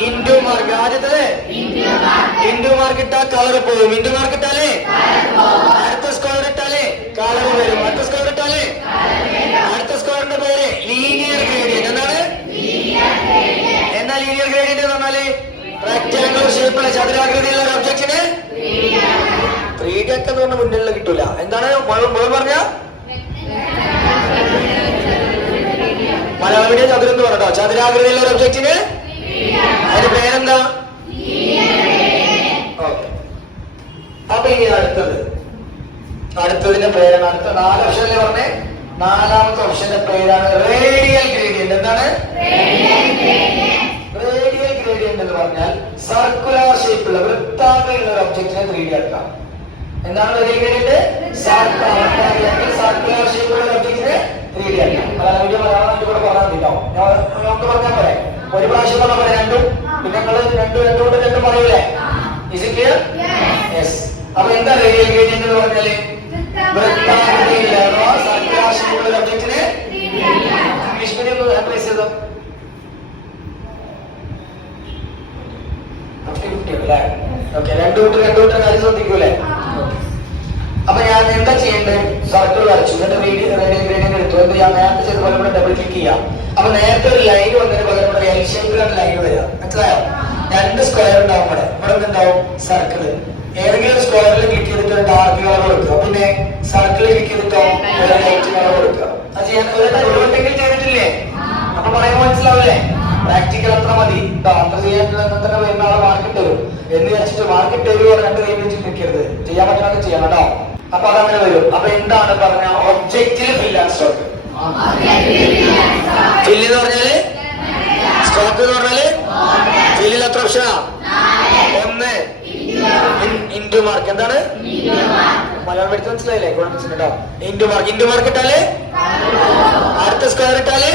ഇൻഡു മാർക്ക്. ആദ്യത്തത് ഇൻഡു മാർക്ക് ഇട്ടാൽ കളർ പോകും. ഇൻഡു മാർക്ക് ഇട്ടാലേ അടുത്ത സ്ക്വയർ ഇട്ടാലേ കളർ വരും. അടുത്ത സ്ക്വയർ ഇട്ടാലേ അടുത്ത സ്ക്വയറിന്റെ പേര് ലീനിയർ ഗ്രേഡിയന്റ്. എന്താണ്? എന്താ ലീനിയർ ഗ്രേഡിയന്റ് എന്ന് പറഞ്ഞാല് റെക്ടാംഗുലർ ഷേപ്പിലുള്ള ചതുരാകൃതിയിലുള്ള ഒരു ഒബ്ജക്റ്റിന് 3D ഒക്കെ എന്ന് പറഞ്ഞാൽ മുന്നിലുള്ള കിട്ടൂല. എന്താണ് പറഞ്ഞ മലയാളം മീഡിയം ചതുരം എന്ന് പറഞ്ഞോ? ചതുരാകൃതിയിലുള്ള ഒരു ഒബ്ജക്റ്റിന് അതിന്റെ പേരെന്താ? ഓക്കെ. അപ്പൊ ഇനി അടുത്തതിന്റെ പേരാണ്. അടുത്ത 4 ഓപ്ഷനല്ലേ പറഞ്ഞേ? 4ാമത്തെ ഓപ്ഷന്റെ പേരാണ് റേഡിയൽ ഗ്രേഡിയന്റ്. എന്താണ് റേഡിയൽ ഗ്രേഡിയന്റ് എന്ന് പറഞ്ഞാൽ സർക്കുലർ ഷേപ്പുള്ള വൃത്താകൃതിയിലുള്ള ഒരു ഒബ്ജക്റ്റിനെ 3D ആക്കാം. എന്താണ് റേഡിയൽ ഗ്രേഡിയന്റ്? സർക്കുലർ ഷേപ്പുള്ള ഒബ്ജക്റ്റിനെ 3D ആക്കാം. മലയാളം കൂടെ പറഞ്ഞാൽ മതിട്ടോ. നമുക്ക് പറഞ്ഞാൽ പോലെ ഒരു പ്രാവശ്യം പറഞ്ഞാൽ പോലെ രണ്ടും പിന്നെ രണ്ടുകൊണ്ട് രണ്ടും പറയൂലേ? Is it clear? യെസ്. അപ്പൊ എന്താ റേഡിയൽ ഗ്രേഡിയന്റ് എന്ന് പറഞ്ഞാല് വൃത്താകൃതിയിലുള്ള സർക്കുലർ ഷേപ്പുള്ള ഒബ്ജക്റ്റിനെ ഇംഗ്ലീഷ് മീഡിയം ഒന്ന് അപ്ലൈസ് ചെയ്തോ. 50-50 അല്ലേ? ഓക്കെ. രണ്ടു കൂട്ടർ കാര്യം ശ്രദ്ധിക്കൂലേ? അപ്പൊ ഞാൻ എന്താ ചെയ്യേണ്ടത്? സർക്കിൾ വരച്ചു. എന്നിട്ട് റേഡിയൽ ഗ്രേഡിയന്റ് എടുത്തു. എന്ത് ഞാൻ നേരത്തെ ചെയ്ത പോലെ ഇവിടെ ഡബിൾ ക്ലിക്ക് ചെയ്യാം. അപ്പൊ നേരത്തെ ഒരു ലൈൻ വന്നതിന് പകരം ഇവിടെ എൽ ഷേപ്പിലാണ് ലൈൻ വരിക. മനസ്സിലായോ? 2 സ്ക്വയർ ഉണ്ടാവും. ഇവിടെ എന്തുണ്ടാവും? സർക്കിൾ. ഏതെങ്കിലും സ്ക്വയറിൽ ക്ലിക്ക് ചെയ്തിട്ട് ഒരു ഡാർക്ക് കളർ കൊടുക്കുക. പിന്നെ സർക്കിളിൽ ക്ലിക്ക് ചെയ്തിട്ടോ ഒരു ലൈറ്റ് കളർ കൊടുക്കുക. അത് ചെയ്യാൻ ഒരുവട്ടെങ്കിലും ചെയ്തിട്ടില്ലേ? അപ്പൊ പറയുമ്പോൾ മനസ്സിലാവില്ലേ? പ്രാക്ടിക്കൽ അത്ര മതി. അത്ര ചെയ്യാൻ തന്നെ വരുന്ന ആളെ മാർക്കിട്ട് വരും എന്ന് വിചാരിച്ചിട്ട് മാർക്കിട്ട് വരും പറഞ്ഞിട്ട് കൈ വെച്ചിട്ട് നിൽക്കരുത്. ചെയ്യാൻ പറ്റുന്നതൊക്കെ ചെയ്യണം കേട്ടോ. അപ്പൊ അതങ്ങനെ വരും. അപ്പൊ എന്താണ് പറഞ്ഞ ഒബ്ജക്റ്റിൽ ഫിൽ ആൻഡ് സ്ട്രോക്ക്? ഫില്ല് എന്ന് പറഞ്ഞാല് സ്ട്രോക്ക് എന്ന് പറഞ്ഞാല് ഫില്ലിൽ എത്ര ഓപ്ഷനാ? 1 ഇൻഡു മാർക്ക്. എന്താണ് മലയാളം പഠിച്ച് മനസ്സിലായില്ലേ? കേട്ടോ. ഇൻഡു മാർക്ക് ഇട്ടാല് അടുത്ത സ്ക്വയർ ഇട്ടാല്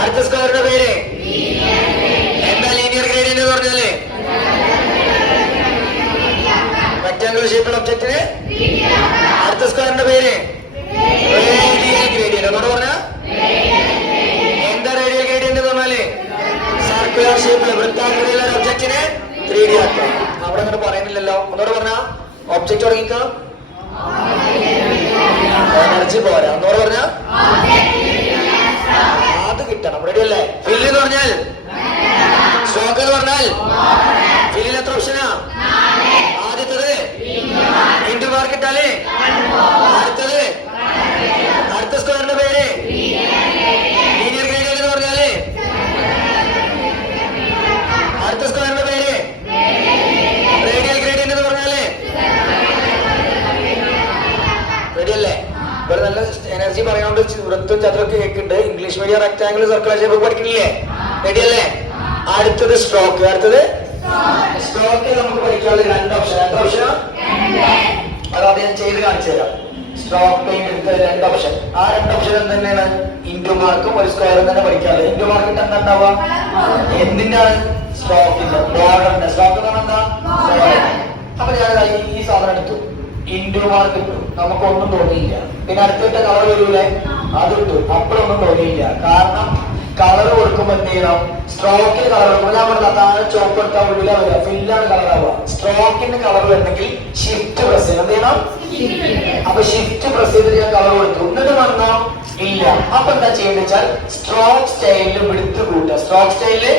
അടുത്ത സ്ക്വയറിന്റെ പേര് എന്താ? ലീനിയർ ഗ്രേഡിയന്റ് എന്ന് പറഞ്ഞാല് റെക്ടാംഗുലർ ഷേപ്പുള്ള ഒബ്ജക്റ്റിന് അടുത്ത സ്ക്വയറിന്റെ പേര് റേഡിയൽ ഗ്രേഡിയന്റ്. എന്നോട് പറഞ്ഞ എന്താ റേഡിയൽ ഗ്രേഡിയന്റ് എന്ന് പറഞ്ഞാല് സർക്കുലർ ഷേപ്പിലുള്ള വൃത്താകൃതിയിലുള്ള ഒരു ഒബ്ജക്റ്റിന് 3D ആക്കാം. അവിടെ അങ്ങോട്ട് പറയുന്നില്ലല്ലോ. ഒന്നോട് പറഞ്ഞ ഒബ്ജക്റ്റ് തുടങ്ങിക്കോ. എനർജി പോരാ. ഒന്നോട് പറഞ്ഞ അത് കിട്ടണം. റെഡി അല്ലേ? ഫില്ല് എന്ന് പറഞ്ഞാൽ സ്ട്രോക്ക് എന്ന് പറഞ്ഞാൽ ഫില്ലിൽ എത്ര ഓപ്ഷനാ? ആദ്യത്തത് ഇൻഡു മാർക്ക് ഇട്ടാല് അടുത്തത് അടുത്ത സ്ക്വയറിന്റെ പേര് ലീനിയർ ഗ്രേഡിയന്റ് എന്ന് പറഞ്ഞാല് അടുത്ത സ്ക്വയറിന്റെ പേര് റേഡിയൽ ഗ്രേഡിയന്റ് എന്ന് പറഞ്ഞാല് റെഡി അല്ലേ? ഇവിടെ നല്ല വൃത്തം ചതുരൊക്കെ കേൾക്കുന്നുണ്ട്. English medium rectangle circle shape പഠിക്കണില്ലേ? റെഡി അല്ലേ? അടുത്തത് സ്ട്രോക്ക്. അടുത്തത് സ്ട്രോക്ക് നമുക്ക് പഠിക്കാനുള്ള രണ്ട് ഓപ്ഷൻ. അത് ഞാൻ ചെയ്ത് കാണിച്ചു തരാം. സ്ട്രോക്ക് പെയിന്റ് എടുത്ത രണ്ട് ഓപ്ഷൻ. ആ രണ്ട് ഓപ്ഷൻ എന്ത് തന്നെയാണ്? ഇൻഡു മാർക്കും ഒരു സ്ക്വയറും തന്നെ പഠിക്കാറ്. ഇൻഡു മാർക്കിട്ട് എന്താ ഉണ്ടാവുക? എന്തിന്റെ ആണ്? സ്ട്രോക്കിന്റെ ബോർഡറിന്റെ. സ്ട്രോക്ക് എന്ന് പറഞ്ഞാൽ എന്താ? അപ്പൊ ഞാൻ ഈ സാധനം എടുത്തു, ഇൻഡു മാർക്ക് ഇട്ടു, നമുക്കൊന്നും തോന്നിയില്ല. പിന്നെ അടുത്തിട്ട് കളർ വരൂലേ, അതിട്ടു, അപ്പോഴൊന്നും തോന്നിയില്ല. കാരണം കളർ കൊടുക്കുമ്പോ എന്ത് ചെയ്യണം? സ്ട്രോക്കിന് കളർ കൊടുക്കുമ്പോൾ ഞാൻ പറഞ്ഞ താഴെ ചോപ്പ് എടുക്കാൻ വരില്ല, വരിക ഫില്ലാണ് കളർ ആവുക. സ്ട്രോക്കിന് കളർ വരണമെങ്കിൽ ഷിഫ്റ്റ് പ്രസ് ചെയ്യണം. എന്ത് ചെയ്യണം? അപ്പൊ ഷിഫ്റ്റ് പ്രസ് ചെയ്തിട്ട് ഞാൻ കളർ കൊടുത്തു. എന്നിട്ട് വന്നോ? ഇല്ല. അപ്പൊ എന്താ ചെയ്യേണ്ടത് വെച്ചാൽ സ്ട്രോക്ക് സ്റ്റൈലിൽ വിടുത്ത് കൂട്ടുക. സ്ട്രോക്ക് സ്റ്റൈലില്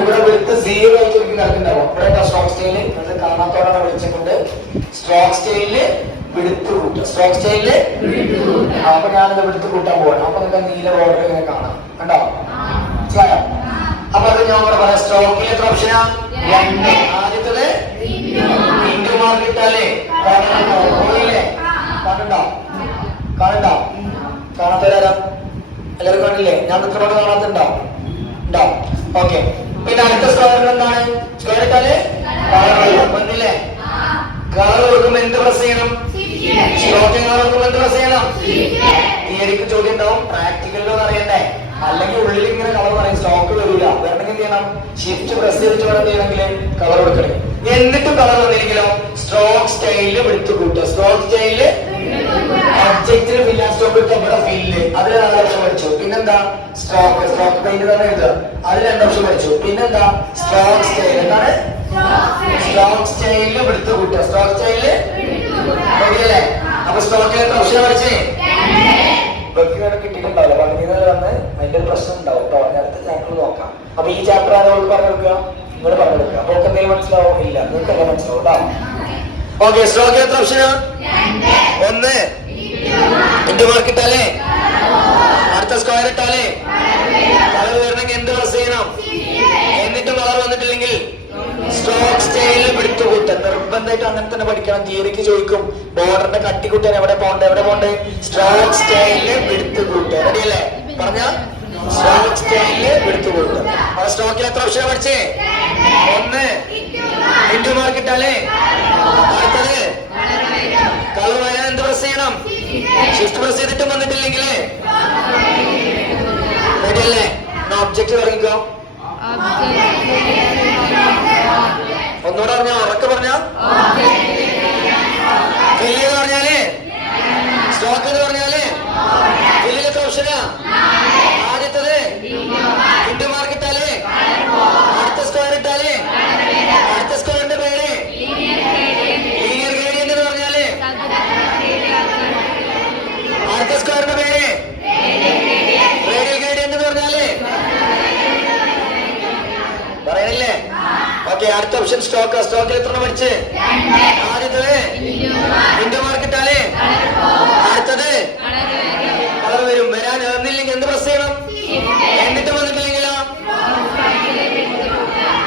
ഇവിടെ വിടുത്ത് 0 ആയിട്ട് കിടക്കുന്നുണ്ടാവും. ഇവിടെ സ്ട്രോക്ക് സ്റ്റൈലില് അത് കാണാത്തോടെ വിളിച്ചിട്ടുണ്ട്. സ്ട്രോക്ക് സ്റ്റൈലില് വിടുത്ത് കൂട്ടുക. സ്ട്രോക്ക് സ്റ്റൈലില് അപ്പൊ ഞാനിത് വിടുത്ത് കൂട്ടാൻ പോകണം. അപ്പൊ നിങ്ങൾക്ക് നീല ബോർഡർ ഇങ്ങനെ കാണാം. കണ്ടോ? മനസ്സിലായോ? അപ്പൊ അത് ഞാൻ ഇവിടെ പറയാം. സ്ട്രോക്കിൽ എത്ര ഓപ്ഷനാ? 2. ആദ്യത്തത് ഇൻഡു മാർക്ക് ഇട്ടാലേ പോയില്ലേ? കാണണ്ടോ? കാണാത്തവരാ? എല്ലാവരും കണ്ടില്ലേ? ഞാൻ ഇത്ര കൊണ്ട് കാണാത്തുണ്ടോ? ഉണ്ടോ? ഓക്കെ. പിന്നെ അടുത്ത സ്ക്വയറിൽ എന്താണ്? സ്ക്വയർ ഇട്ടാല് വന്നില്ലേ? കളർ കൊടുക്കുമ്പോ എന്ത് പ്രസ് ചെയ്യണം? സ്ട്രോക്കിംഗ് കളർ കൊടുക്കുമ്പോ എന്ത് പ്രസ് ചെയ്യണം? തിയറിക്ക് ചോദ്യം ഉണ്ടാവും, പ്രാക്ടിക്കലിലോ അറിയണ്ടേ? അല്ലെങ്കിൽ ഉള്ളിൽ ഇങ്ങനെ കളർ പറയും, സ്റ്റോക്ക് വരില്ല. വേണമെങ്കിൽ എന്ത് ചെയ്യണം? ഷിഫ്റ്റ് പ്രസ് ചെയ്തിട്ട് വേണം ചെയ്യണമെങ്കിൽ കളർ കൊടുക്കണേ. എന്നിട്ടും കളർ വന്നില്ലെങ്കിലോ സ്ട്രോക്ക് സ്റ്റൈലില് വിടുത്ത് കൂട്ടുക. സ്ട്രോക്ക് സ്റ്റൈലില് ഒബ്ജക്റ്റിൽ ഫിൽ ആൻഡ് സ്റ്റോപ്പ് ഇട്ട് ഇവിടെ ഫില്ല്, അതിൽ 4 ഓപ്ഷൻ പഠിച്ചു. പിന്നെന്താ? സ്ട്രോക്ക് പെയിന്റ് തന്നെ എഴുതുക, അതിൽ 2 ഓപ്ഷൻ പഠിച്ചു. പിന്നെന്താ? Stroke style. എന്താണ്? സ്ട്രോക്ക് സ്റ്റൈലില് വിടുത്ത് കൂട്ടുക. സ്ട്രോക്ക് സ്റ്റൈലില് റെഡിയല്ലേ? അപ്പൊ സ്ട്രോക്കിൽ എത്ര ഓപ്ഷൻ പഠിച്ചേ? കിട്ടിയിട്ടുണ്ടാവില്ല. പറഞ്ഞത് വന്ന് അതിന്റെ ഒരു പ്രശ്നം ഉണ്ടാവും കേട്ടോ. അടുത്ത ചാപ്റ്റർ നോക്കാം. അപ്പൊ ഈ ചാപ്റ്റർ ആരോട് പറഞ്ഞെടുക്കുക? നിങ്ങൾ പറഞ്ഞെടുക്കുക. അപ്പൊ എന്തെങ്കിലും മനസ്സിലാവും? ഇല്ല, നിങ്ങൾക്ക് എല്ലാം മനസ്സിലാവും കേട്ടോ. ഓക്കെ. സ്ട്രോക്കിൽ എത്ര ഓപ്ഷനാ? 1. ഇൻഡു മാർക്ക് ഇട്ടാലേ, അടുത്ത സ്ക്വയർ ഇട്ടാലേ കളർ വരണമെങ്കിൽ എന്ത് പ്രസ് ചെയ്യണം? എന്നിട്ടും കളർ വന്നിട്ടില്ലെങ്കിൽ സ്ട്രോക്ക് സ്റ്റൈലിൽ വിടുത്തു കൂട്ടം. നിർബന്ധമായിട്ട് അങ്ങനെ തന്നെ പഠിക്കണം. തിയറിക്ക് ചോദിക്കും ബോർഡറിന്റെ കട്ടി കൂട്ടാൻ എവിടെ പോണ്ടേ? സ്ട്രോക്ക് സ്റ്റൈലില് വിടുത്തു കൂട്ടുക. റെഡിയല്ലേ? പറഞ്ഞ സ്ട്രോക്ക് സ്റ്റൈലില് വിടുത്തു കൂട്ടുക. അപ്പൊ സ്ട്രോക്കിൽ എത്ര ഓപ്ഷൻ പഠിച്ചേ? 1. ഇൻഡു മാർക്ക് ഇട്ടാലേ, അടുത്തത് കളർ വരാൻ എന്ത് പ്രസ് ചെയ്യണം? ഷിഫ്റ്റ് പ്രസ് ചെയ്തിട്ടും വന്നിട്ടില്ലെങ്കിൽ റെഡിയല്ലേ? ഒബ്ജക്റ്റ് പറഞ്ഞോ. ഒന്നുകൂടെ പറഞ്ഞോ, ഉറക്കെ പറഞ്ഞോ. ഫില്ല് എന്ന് പറഞ്ഞാല്, സ്റ്റോക്ക് എന്ന് പറഞ്ഞാല് ഫില്ലിൽ എത്ര ഓപ്ഷനാ? ആദ്യത്തത് ഇൻഡു മാർക്ക് ഇട്ടാല്, അടുത്ത സ്ക്വയർ ഇട്ടാല്, അടുത്ത സ്ക്വയറിന്റെ പേര് ലീനിയർ ഗ്രേഡിയന്റ് എന്ന് പറഞ്ഞാല്, അടുത്ത സ്ക്വയറിന്റെ പേര് റേഡിയൽ ഗ്രേഡിയന്റ് എന്ന് പറഞ്ഞാല് പറയണില്ലേ? ഓക്കെ. അടുത്ത ഓപ്ഷൻ സ്റ്റോക്ക്. സ്റ്റോക്കിൽ എത്ര പഠിച്ച്? ആദ്യത്തത് ഇൻഡു മാർക്ക് ഇട്ടാല്, അടുത്തത് കളർ വരും. വരാൻ വന്നില്ലെങ്കിൽ എന്ത് പ്രസ് ചെയ്യണം? എന്നിട്ട് വന്നിട്ടില്ലെങ്കിലോ?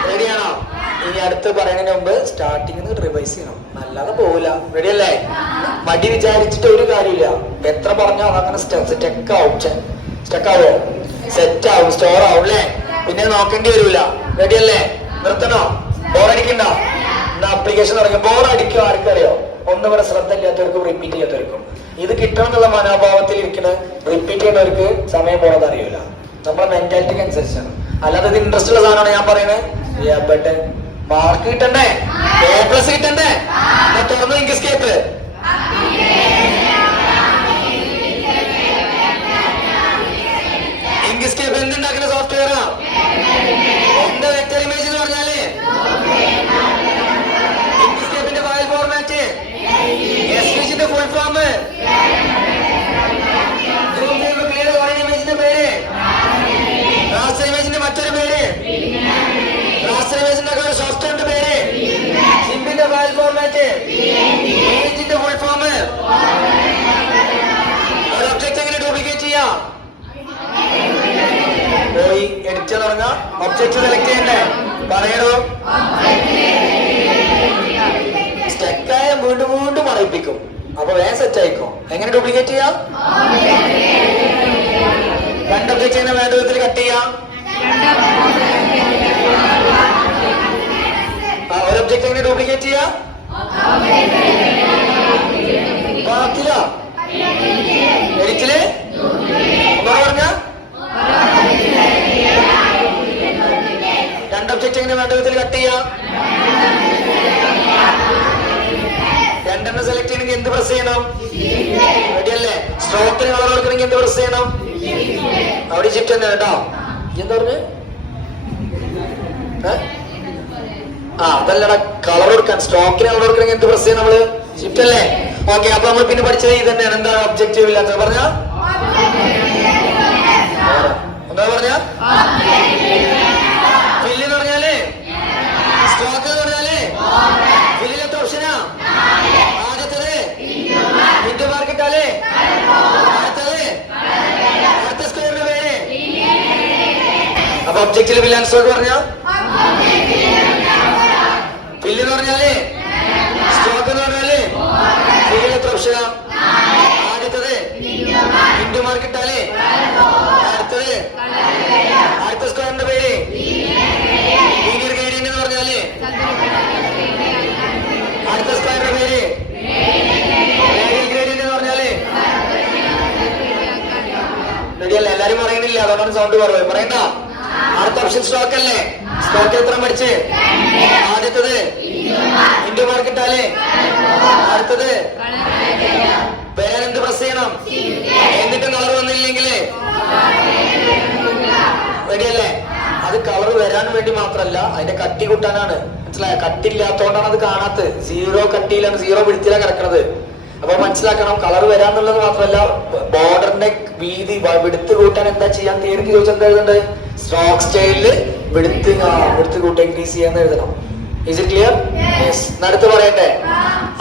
റെഡിയാണോ? ഇനി അടുത്ത് പറയുന്നതിന് മുമ്പ് സ്റ്റാർട്ടിങ് റിവൈസ് ചെയ്യണം, അല്ലാതെ പോവില്ല. റെഡിയല്ലേ? മടി വിചാരിച്ചിട്ട് ഒരു കാര്യമില്ല. എത്ര പറഞ്ഞോ അതങ്ങനെ സ്റ്റക്ക് ആവോ? സെറ്റ് ആവും, സ്റ്റോർ ആവും അല്ലേ? പിന്നെ നോക്കേണ്ടി വരില്ല. റെഡിയല്ലേ? നിർത്തണോ? ബോറടിക്കണ്ട. എന്നാ ആപ്ലിക്കേഷൻ തുടങ്ങി. ബോറടിക്കും ആർക്കറിയോ? ഒന്നും ഇവിടെ ശ്രദ്ധ ഇല്ലാത്തവർക്കും റിപ്പീറ്റ് ചെയ്യാത്തവർക്കും. ഇത് കിട്ടണം എന്നുള്ള മനോഭാവത്തിൽ ഇരിക്കുന്ന റിപ്പീറ്റ് ചെയ്യുന്നവർക്ക് സമയം പോണത് അറിയില്ല. നമ്മുടെ മെന്റാലിറ്റിക്ക് അനുസരിച്ചാണ്. അല്ലാതെ ഇത് ഇൻട്രസ്റ്റ് ഉള്ള സാധനമാണ് ഞാൻ പറയുന്നത്. മാർക്ക് കിട്ടണ്ടേ? A+ കിട്ടണ്ടേ? തുറന്നു ഇങ്ക്സ്കേപ്പ്. ഇങ്ക്സ്കേപ്പ് എന്തുണ്ടാക്കുന്ന സോഫ്റ്റ്വെയറാ? എന്താ വെക്ടർ ഇമേജ് എന്ന് പറഞ്ഞാല്? ഇങ്ക്സ്കേപ്പിന്റെ ഫയൽ ഫോർമാറ്റ്, SVGന്റെ ഫുൾ ഫോം, ഇമേജിന്റെ പേര്, റാസ്റ്റർ ഇമേജിന്റെ മറ്റൊരു പേര്, റാസ്റ്റർ ഇമേജിന്റെ സോഫ്റ്റ്വെയറിന്റെ പേര്, സിമ്പിന്റെ ഫയൽ ഫോർമാറ്റ്, ഇമേജിന്റെ ഫുൾ ഫോം. ഒരു ഒബ്ജക്റ്റ് എങ്ങനെ ഡ്യൂപ്ലിക്കേറ്റ് ചെയ്യാം? പോയി എഡിറ്റ് പറഞ്ഞ ഒബ്ജക്റ്റ് സെലക്ട് ചെയ്യണ്ടേ? പറയണോ? സ്റ്റക്കായ വീണ്ടും പറയിപ്പിക്കും. അപ്പൊ വേഗം സെറ്റ് ആയിക്കോ. എങ്ങനെ ഡ്യൂപ്ലിക്കേറ്റ് ചെയ്യാം? ഒബ്ജക്റ്റ് എങ്ങനെ വേണ്ട വിധത്തിൽ കട്ട് ചെയ്യാം? ഒരു ഒബ്ജക്റ്റ് എങ്ങനെ ഡ്യൂപ്ലിക്കേറ്റ് ചെയ്യാം? ബാക്കില എഡിറ്റില് എന്താ പറഞ്ഞ രണ്ട് ഒബ്ജക്റ്റ് എങ്ങനെ വേണ്ട വിധത്തിൽ കട്ട് ചെയ്യാം? രണ്ടെണ്ണം സെലക്ട് ചെയ്യണമെങ്കിൽ എന്ത് പ്രസ് ചെയ്യണം? റെഡിയല്ലേ? സ്ട്രോക്കിന് കളർ കൊടുക്കണമെങ്കിൽ എന്ത് പ്രസ് ചെയ്യണം? അവിടെ ഷിഫ്റ്റ് തന്നെ കേട്ടോ. എന്താ പറഞ്ഞ അതല്ലടാ, കളർ കൊടുക്കാൻ സ്ട്രോക്കിന് കളർ കൊടുക്കണമെങ്കിൽ എന്ത് പ്രസ് ചെയ്യണം? നമ്മള് ഷിഫ്റ്റ് അല്ലേ? ഓക്കെ, അപ്പൊ നമ്മൾ പിന്നെ പഠിച്ചത് ഇത് തന്നെയാണ്. എന്താണ് ഒബ്ജക്റ്റീവ് ഇല്ലാത്തത്? പറഞ്ഞ എന്താ പറഞ്ഞ ഫില്ല് എന്ന് പറഞ്ഞാല് സ്ട്രോക്ക് എന്ന് പറഞ്ഞാല് ഫില്ലിലെത്ത ഓപ്ഷനാ? ആദ്യത്തത് ഇന്റു മാർക്ക് ഇട്ടാല്, അടുത്തത് അടുത്ത സ്ക്വയറിന്റെ പേര്. അപ്പൊ ഒബ്ജക്റ്റിൽ ഫില്ല് ആൻഡ് സ്ട്രോക്ക് പറഞ്ഞ ഫില്ല് എന്ന് പറഞ്ഞാല് സ്ട്രോക്ക് എന്ന് പറഞ്ഞാല് ഫില്ലിലെത്ത ഓപ്ഷനാ? ആദ്യത്തത് ഇന്റു മാർക്ക് ഇട്ടാല്, അടുത്തത് അടുത്ത സ്ക്വയറിന്റെ പേര്. ലീനിയർ ഗ്രേഡിയന്റ് എന്ന് പറഞ്ഞാല് അടുത്ത സ്ക്വയറിന്റെ പേര്. റേഡിയൽ ഗ്രേഡിയന്റ് എന്ന് പറഞ്ഞാല് റെഡിയല്ലേ? എല്ലാരും പറയണില്ല, അതുകൊണ്ടാണ് സൗണ്ട് കുറവ്. പറയണ്ട. അടുത്ത ഓപ്ഷൻ സ്ട്രോക്ക് അല്ലേ? സ്ട്രോക്ക് എത്ര പഠിച്ച്? ആദ്യത്തത് ഇന്റു മാർക്ക് ഇട്ടാല്, അടുത്തത് പേരെന്ത് പ്രസ് ചെയ്യണം? എന്നിട്ട് കളർ വന്നില്ലെങ്കില് റെഡിയല്ലേ? അത് കളർ വരാൻ വേണ്ടി മാത്രല്ല, അതിന്റെ കട്ടി കൂട്ടാനാണ്. മനസ്സിലായ? കട്ടില്ലാത്തോണ്ടാണ് അത് കാണാത്തത്. സീറോ കട്ടിയിലാണ്, സീറോ വിടുത്തിലാണ് കിടക്കുന്നത്. അപ്പൊ മനസ്സിലാക്കണം, കളർ വരാന്നുള്ളത് മാത്രമല്ല, ബോർഡറിന്റെ വീതി വിടുത്ത് കൂട്ടാൻ എന്താ ചെയ്യാൻ? തിയറിക്ക് ചോദിച്ചാൽ എന്താ എഴുതണ്ടത്? സ്ട്രോക്ക് സ്റ്റൈലില് വിടുത്ത് കൂട്ടാൻ ഇൻക്രീസ് ചെയ്യാന്ന് എഴുതണം. Is it clear? യെസ്. അടുത്ത് പറയട്ടെ.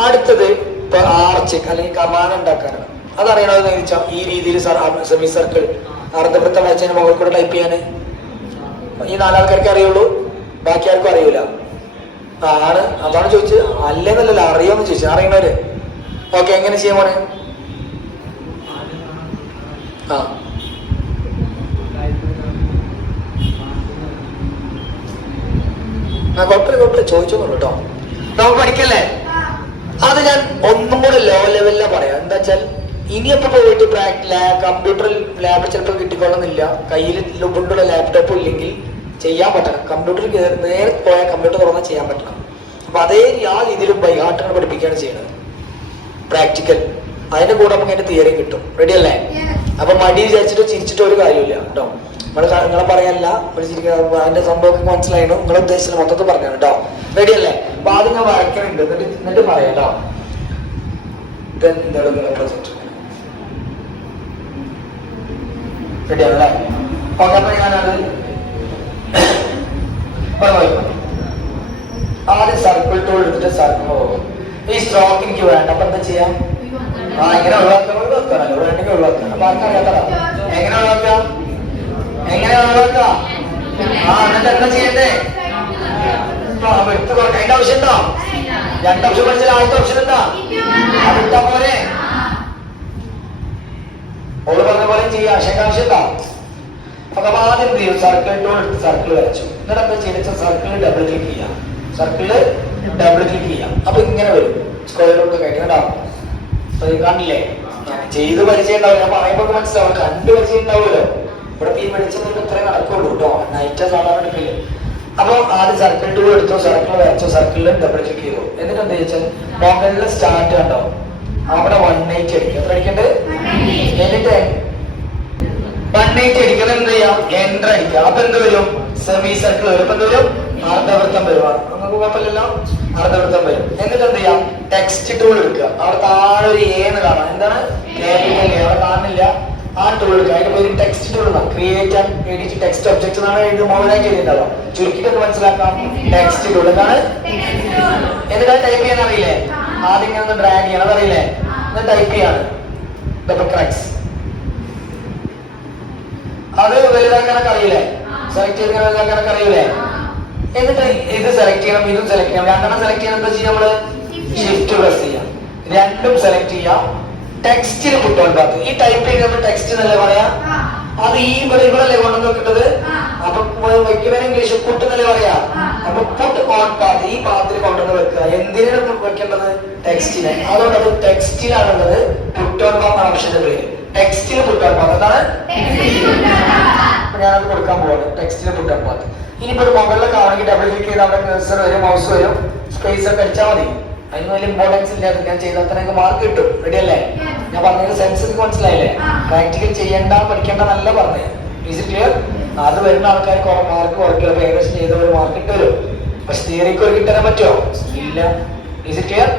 അടുത്തത് ഇപ്പൊ ആർച്ച് അല്ലെങ്കിൽ കമാന ഉണ്ടാക്കാനാണ്. അതറിയണതെന്ന് ചോദിച്ചാൽ ഈ രീതിയിൽ സെമി സർക്കിൾ അർദ്ധവൃത്തം വരച്ചതിന് മുകളിൽ കൂടെ ടൈപ്പ് ചെയ്യാന് ഈ നാലാൾക്കാർക്ക് അറിയുള്ളൂ, ബാക്കി ആർക്കും അറിയൂല. ആണ്, അതാണ് ചോദിച്ചത്. അല്ലേന്നല്ലല്ലോ, അറിയാമെന്ന് ചോദിച്ചു. അറിയണവര് ഓക്കെ, എങ്ങനെ ചെയ്യാൻ പോണേ? കുഴപ്പമില്ല, ചോദിച്ചോളൂ കേട്ടോ. നമുക്ക് പഠിക്കല്ലേ? അത് ഞാൻ ഒന്നും കൂടെ ലോ ലെവലിലാണ് പറയാം. എന്താ വെച്ചാൽ ഇനിയപ്പോ പോയിട്ട് കമ്പ്യൂട്ടർ ലാബ് ചിലപ്പോൾ കിട്ടിക്കൊള്ളുന്നില്ല. കയ്യിൽ ലുബുണ്ടുള്ള ലാപ്ടോപ്പ് ഇല്ലെങ്കിൽ ചെയ്യാൻ പറ്റണം. കമ്പ്യൂട്ടർ നേരെ പോയാൽ കമ്പ്യൂട്ടർ തുറന്നാൽ ചെയ്യാൻ പറ്റണം. അപ്പൊ അതേ ആ രീതിയിലും ബൈഹാർട്ടുകൾ പഠിപ്പിക്കുകയാണ് ചെയ്യുന്നത്. പ്രാക്ടിക്കൽ അതിന്റെ കൂടെ നമുക്ക് അതിന്റെ തിയറി കിട്ടും. റെഡി അല്ലേ? അപ്പൊ മടി വിചാരിച്ചിട്ട് ചിരിച്ചിട്ട് ഒരു കാര്യമില്ല കേട്ടോ. നിങ്ങളെ പറയാനല്ല, അതിന്റെ സംഭവം മനസ്സിലായിരുന്നു. നിങ്ങളെ ഉദ്ദേശിച്ച മൊത്തത്തിൽ പറഞ്ഞു കേട്ടോ. റെഡി അല്ലേ? അപ്പൊ ആദ്യം ഞാൻ വരയ്ക്കുന്നുണ്ട്, എന്നിട്ട് പറയാം കേട്ടോ. റെഡി ആണല്ലേ? ഓക്കെ, അപ്പൊ ഞാനത് ആദ്യം സർക്കിൾ ടൂൾ എടുത്തിട്ട് സർക്കിൾ പോകും. ഈ സ്ട്രോക്ക് എനിക്ക് വേണ്ട. അപ്പൊ എന്താ ചെയ്യാം? ഇങ്ങനെ ഒഴിവാക്കാനല്ലോ, വേണ്ടെങ്കിൽ ഒഴിവാക്കാം. അപ്പൊ ആർക്കറിയാത്തതാ എങ്ങനെ ഒഴിവാക്കാം? എന്നിട്ട് എന്താ ചെയ്യണ്ടേ? എടുത്ത് കൊടുക്കാം. അതിന്റെ ആവശ്യം ഉണ്ടോ? രണ്ട് ഓപ്ഷൻ പഠിച്ചാൽ ആദ്യത്തെ ഓപ്ഷൻ എന്താ? അതിട്ടാ പോലെ ഓള് പറഞ്ഞ പോലെ ചെയ്യാം. ആശങ്കാവശ്യം എന്താ? അപ്പൊ ആദ്യം എന്ത് ചെയ്യും? സർക്കിൾ ടൂൾ എടുത്ത് സർക്കിൾ വരച്ചു. എന്നിട്ട് എന്താ ചെയ്ത? സർക്കിളിൽ ഡബിൾ ക്ലിക്ക് ചെയ്യാം. സർക്കിളില് ഡബിൾ ക്ലിക്ക് ചെയ്യാം. അപ്പൊ ഇങ്ങനെ വരും. സ്ക്വയർ റൂട്ട് കഴിഞ്ഞാ കാണില്ലേ? ചെയ്ത് പരിചയം ഉണ്ടാവില്ല. ഞാൻ പറയുമ്പോ മനസ്സിലാവും, കണ്ടു പരിചയം ഉണ്ടാവുമല്ലോ. ഇവിടെ ഈ പഠിച്ചത് ഇത്രയും നടക്കുള്ളൂ കേട്ടോ. നൈറ്റാ സാധാരണ എടുക്കില്ല. അപ്പൊ ആദ്യം സർക്കിൾ ടൂൾ എടുത്തു, സർക്കിൾ വരച്ചു, സർക്കിളിൽ ഡബിൾ ക്ലിക്ക് ചെയ്തു. എന്നിട്ട് എന്താ വെച്ചാൽ മുകളിൽ സ്റ്റാർട്ട് കണ്ടോ? അവിടെ 180 അടിക്കും. എത്ര അടിക്കണ്ടേ? എന്നിട്ട് 180 അടിക്കുന്നത് എന്ത് ചെയ്യാം? എൻ്റർ അടിക്കുക. അപ്പൊ എന്ത് വരും? സെമി സർക്കിൾ വരും. അപ്പൊ എന്ത് വരും? അർദ്ധവൃത്തം വരും. നമുക്ക് കുഴപ്പമില്ലല്ലോ, അർദ്ധവൃത്തം വരും. എന്നിട്ട് എന്ത് ചെയ്യാം? ടെക്സ്റ്റ് ടൂൾ എടുക്കുക. അവിടെ താഴെ ഒരു എന്ന് കാണാം. എന്താണ്? അവിടെ കാണുന്നില്ല. ആ ടൂൾ എടുക്കുക. അതിന്റെ പേര് ടെക്സ്റ്റ് ടൂൾ എന്നാണ്. Create and edit text object എന്നാണ് ഇത് മുഴുവനായിട്ട് എഴുതിയിട്ടുണ്ടാവുക. ചുരുക്കിട്ടൊക്കെ മനസ്സിലാക്കാം. ടെക്സ്റ്റ് ടൂൾ എന്താണ്? എന്നിട്ട് ടൈപ്പ് ചെയ്യാൻ അറിയില്ലേ? ആദ്യം ഇങ്ങനെ ഒന്ന് ഡ്രാഗ് ചെയ്യണം, അതറിയില്ലേ? എന്നിട്ട് ടൈപ്പ് ചെയ്യാണ് ഡബിൾ ക്രാക്സ്. അത് വലുതാക്കാനൊക്കെ അറിയില്ലേ? സെലക്ട് ചെയ്ത് വലുതാക്കാനൊക്കെ അറിയില്ലേ? എന്നിട്ട് ഇത് സെലക്ട് ചെയ്യണം, ഇതും സെലക്ട് ചെയ്യണം. രണ്ടെണ്ണം സെലക്ട് ചെയ്യണം. എന്താ ചെയ്യാം? നമ്മള് ഷിഫ്റ്റ് പ്രസ് ചെയ്യാം. രണ്ടും സെലക്ട് ചെയ്യാം. ടെക്സ്റ്റിന് കുട്ടോണ്ടാക്കും. ഈ ടൈപ്പ് ചെയ്യുന്നത് ടെക്സ്റ്റ് എന്നല്ലേ പറയാ? അത് ഈ ഇവിടെ കൊണ്ടുവന്ന് വെക്കേണ്ടത്. അപ്പൊ വയ്ക്കുന്നതിന് ഇംഗ്ലീഷ് പുട്ട് എന്നല്ലേ പറയാ. അപ്പൊ പുട്ട് ഓൺ പാത്ത്, ഈ പാത്തിൽ കൊണ്ടുവന്ന് വെക്കുക. എന്തിനാണ് വെക്കേണ്ടത്? ടെക്സ്റ്റിനെ. അതുകൊണ്ട് അത് ടെക്സ്റ്റിലാണുള്ളത്. പുട്ട് ഓൺ പാത്ത് ഓപ്ഷന്റെ പേര്. ടെക്സ്റ്റിൽ പുട്ട് ഓൺ പാത്ത്. എന്താണ്? ഞാനത് കൊടുക്കാൻ പോവാണ്. ടെക്സ്റ്റിൽ പുട്ട് ഓൺ പാത്ത്. ഇനിയിപ്പോ ഒരു മുകളിലൊക്കെ ആണെങ്കിൽ ഡബിൾ ക്ലിക്ക് ചെയ്ത് അവിടെ കഴ്സർ വരും, മൗസ് വരും, സ്പേസ് ഒക്കെ അടിച്ചാൽ മതി. അതിന് വലിയ ഇമ്പോർട്ടൻസ് ഇല്ല. ഞാൻ ചെയ്താൽ തന്നെ മാർക്ക് കിട്ടും. റെഡി അല്ലേ? ഞാൻ പറഞ്ഞത് സെൻസ് മനസ്സിലായില്ലേ? പ്രാക്ടിക്കൽ ചെയ്യണ്ട പഠിക്കേണ്ട നല്ല പറഞ്ഞത്. Is it clear? അത് വരുന്ന ആൾക്കാർ മാർക്ക് കുറയ്ക്കുക. ഏകദേശം ചെയ്തവർ മാർക്ക് കിട്ടുമല്ലോ. പക്ഷെ തിയറിക്ക് ഒരു കിട്ടാൻ പറ്റുമോ? ഇല്ല. Is it clear?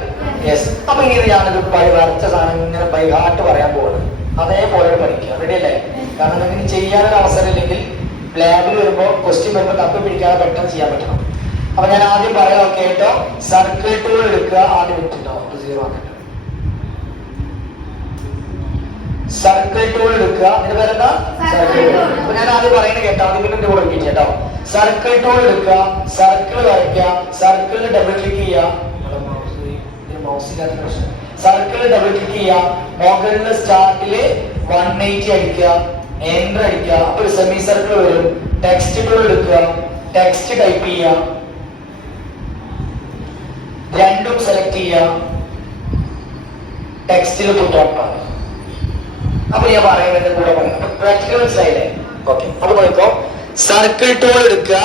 യെസ്. അപ്പൊ ഇങ്ങനെ ഞാനൊരു വരച്ച സാധനം ഇങ്ങനെ ബൈ ഹാർട്ട് പറയാൻ പോകുന്നത്. അതേപോലെ പഠിക്കുക. റെഡി അല്ലേ? കാരണം നിങ്ങൾക്ക് ചെയ്യാനൊരു അവസരം ഇല്ലെങ്കിൽ ലാബിൽ വരുമ്പോൾ ക്വസ്റ്റ്യൻ വരുമ്പോൾ തപ്പി പിടിക്കാതെ പെട്ടെന്ന് ചെയ്യാൻ പറ്റണം. അപ്പൊ ഞാൻ ആദ്യം പറയാം കേട്ടോ. സർക്കിൾ ടൂൾ എടുക്കുക. ആദ്യം ഇട്ടുണ്ടോ? 0 ആക്കട്ടെ. സർക്കിൾ ടൂൾ എടുക്കുക. ഇതിന് പേരെന്താ? Circle tool. അപ്പൊ ഞാൻ ആദ്യം പറയുന്നത് കേട്ടോ. ആദ്യം പിന്നെ ടൂൾ എടുക്കുക കേട്ടോ. സർക്കിൾ ടൂൾ എടുക്കുക. സർക്കിൾ വരയ്ക്കുക. സർക്കിളിൽ ഡബിൾ ക്ലിക്ക് ചെയ്യുക. മൗസില്ലാത്ത പ്രശ്നം. സർക്കിളിൽ ഡബിൾ ക്ലിക്ക് ചെയ്യുക. മുകളിൽ സ്റ്റാർട്ടില് 180 അടിക്കുക. എൻ്റർ അടിക്കുക. അപ്പൊ ഒരു സെമി സർക്കിൾ വരും. ടെക്സ്റ്റ് ടൂൾ എടുക്കുക. ടെക്സ്റ്റ് ടൈപ്പ് ചെയ്യുക. രണ്ടും സെലക്ട് ചെയ്യുക. ടെക്സ്റ്റിൽ പുട്ട് ഓൺ പാത്ത്. അപ്പൊ ഞാൻ പറയുന്നത് കൂടെ പറയാം. പ്രാക്ടിക്കൽ മനസ്സിലായില്ലേ? ഓക്കെ. അപ്പൊ നോക്കോ. സർക്കിൾ ടൂൾ എടുക്കുക.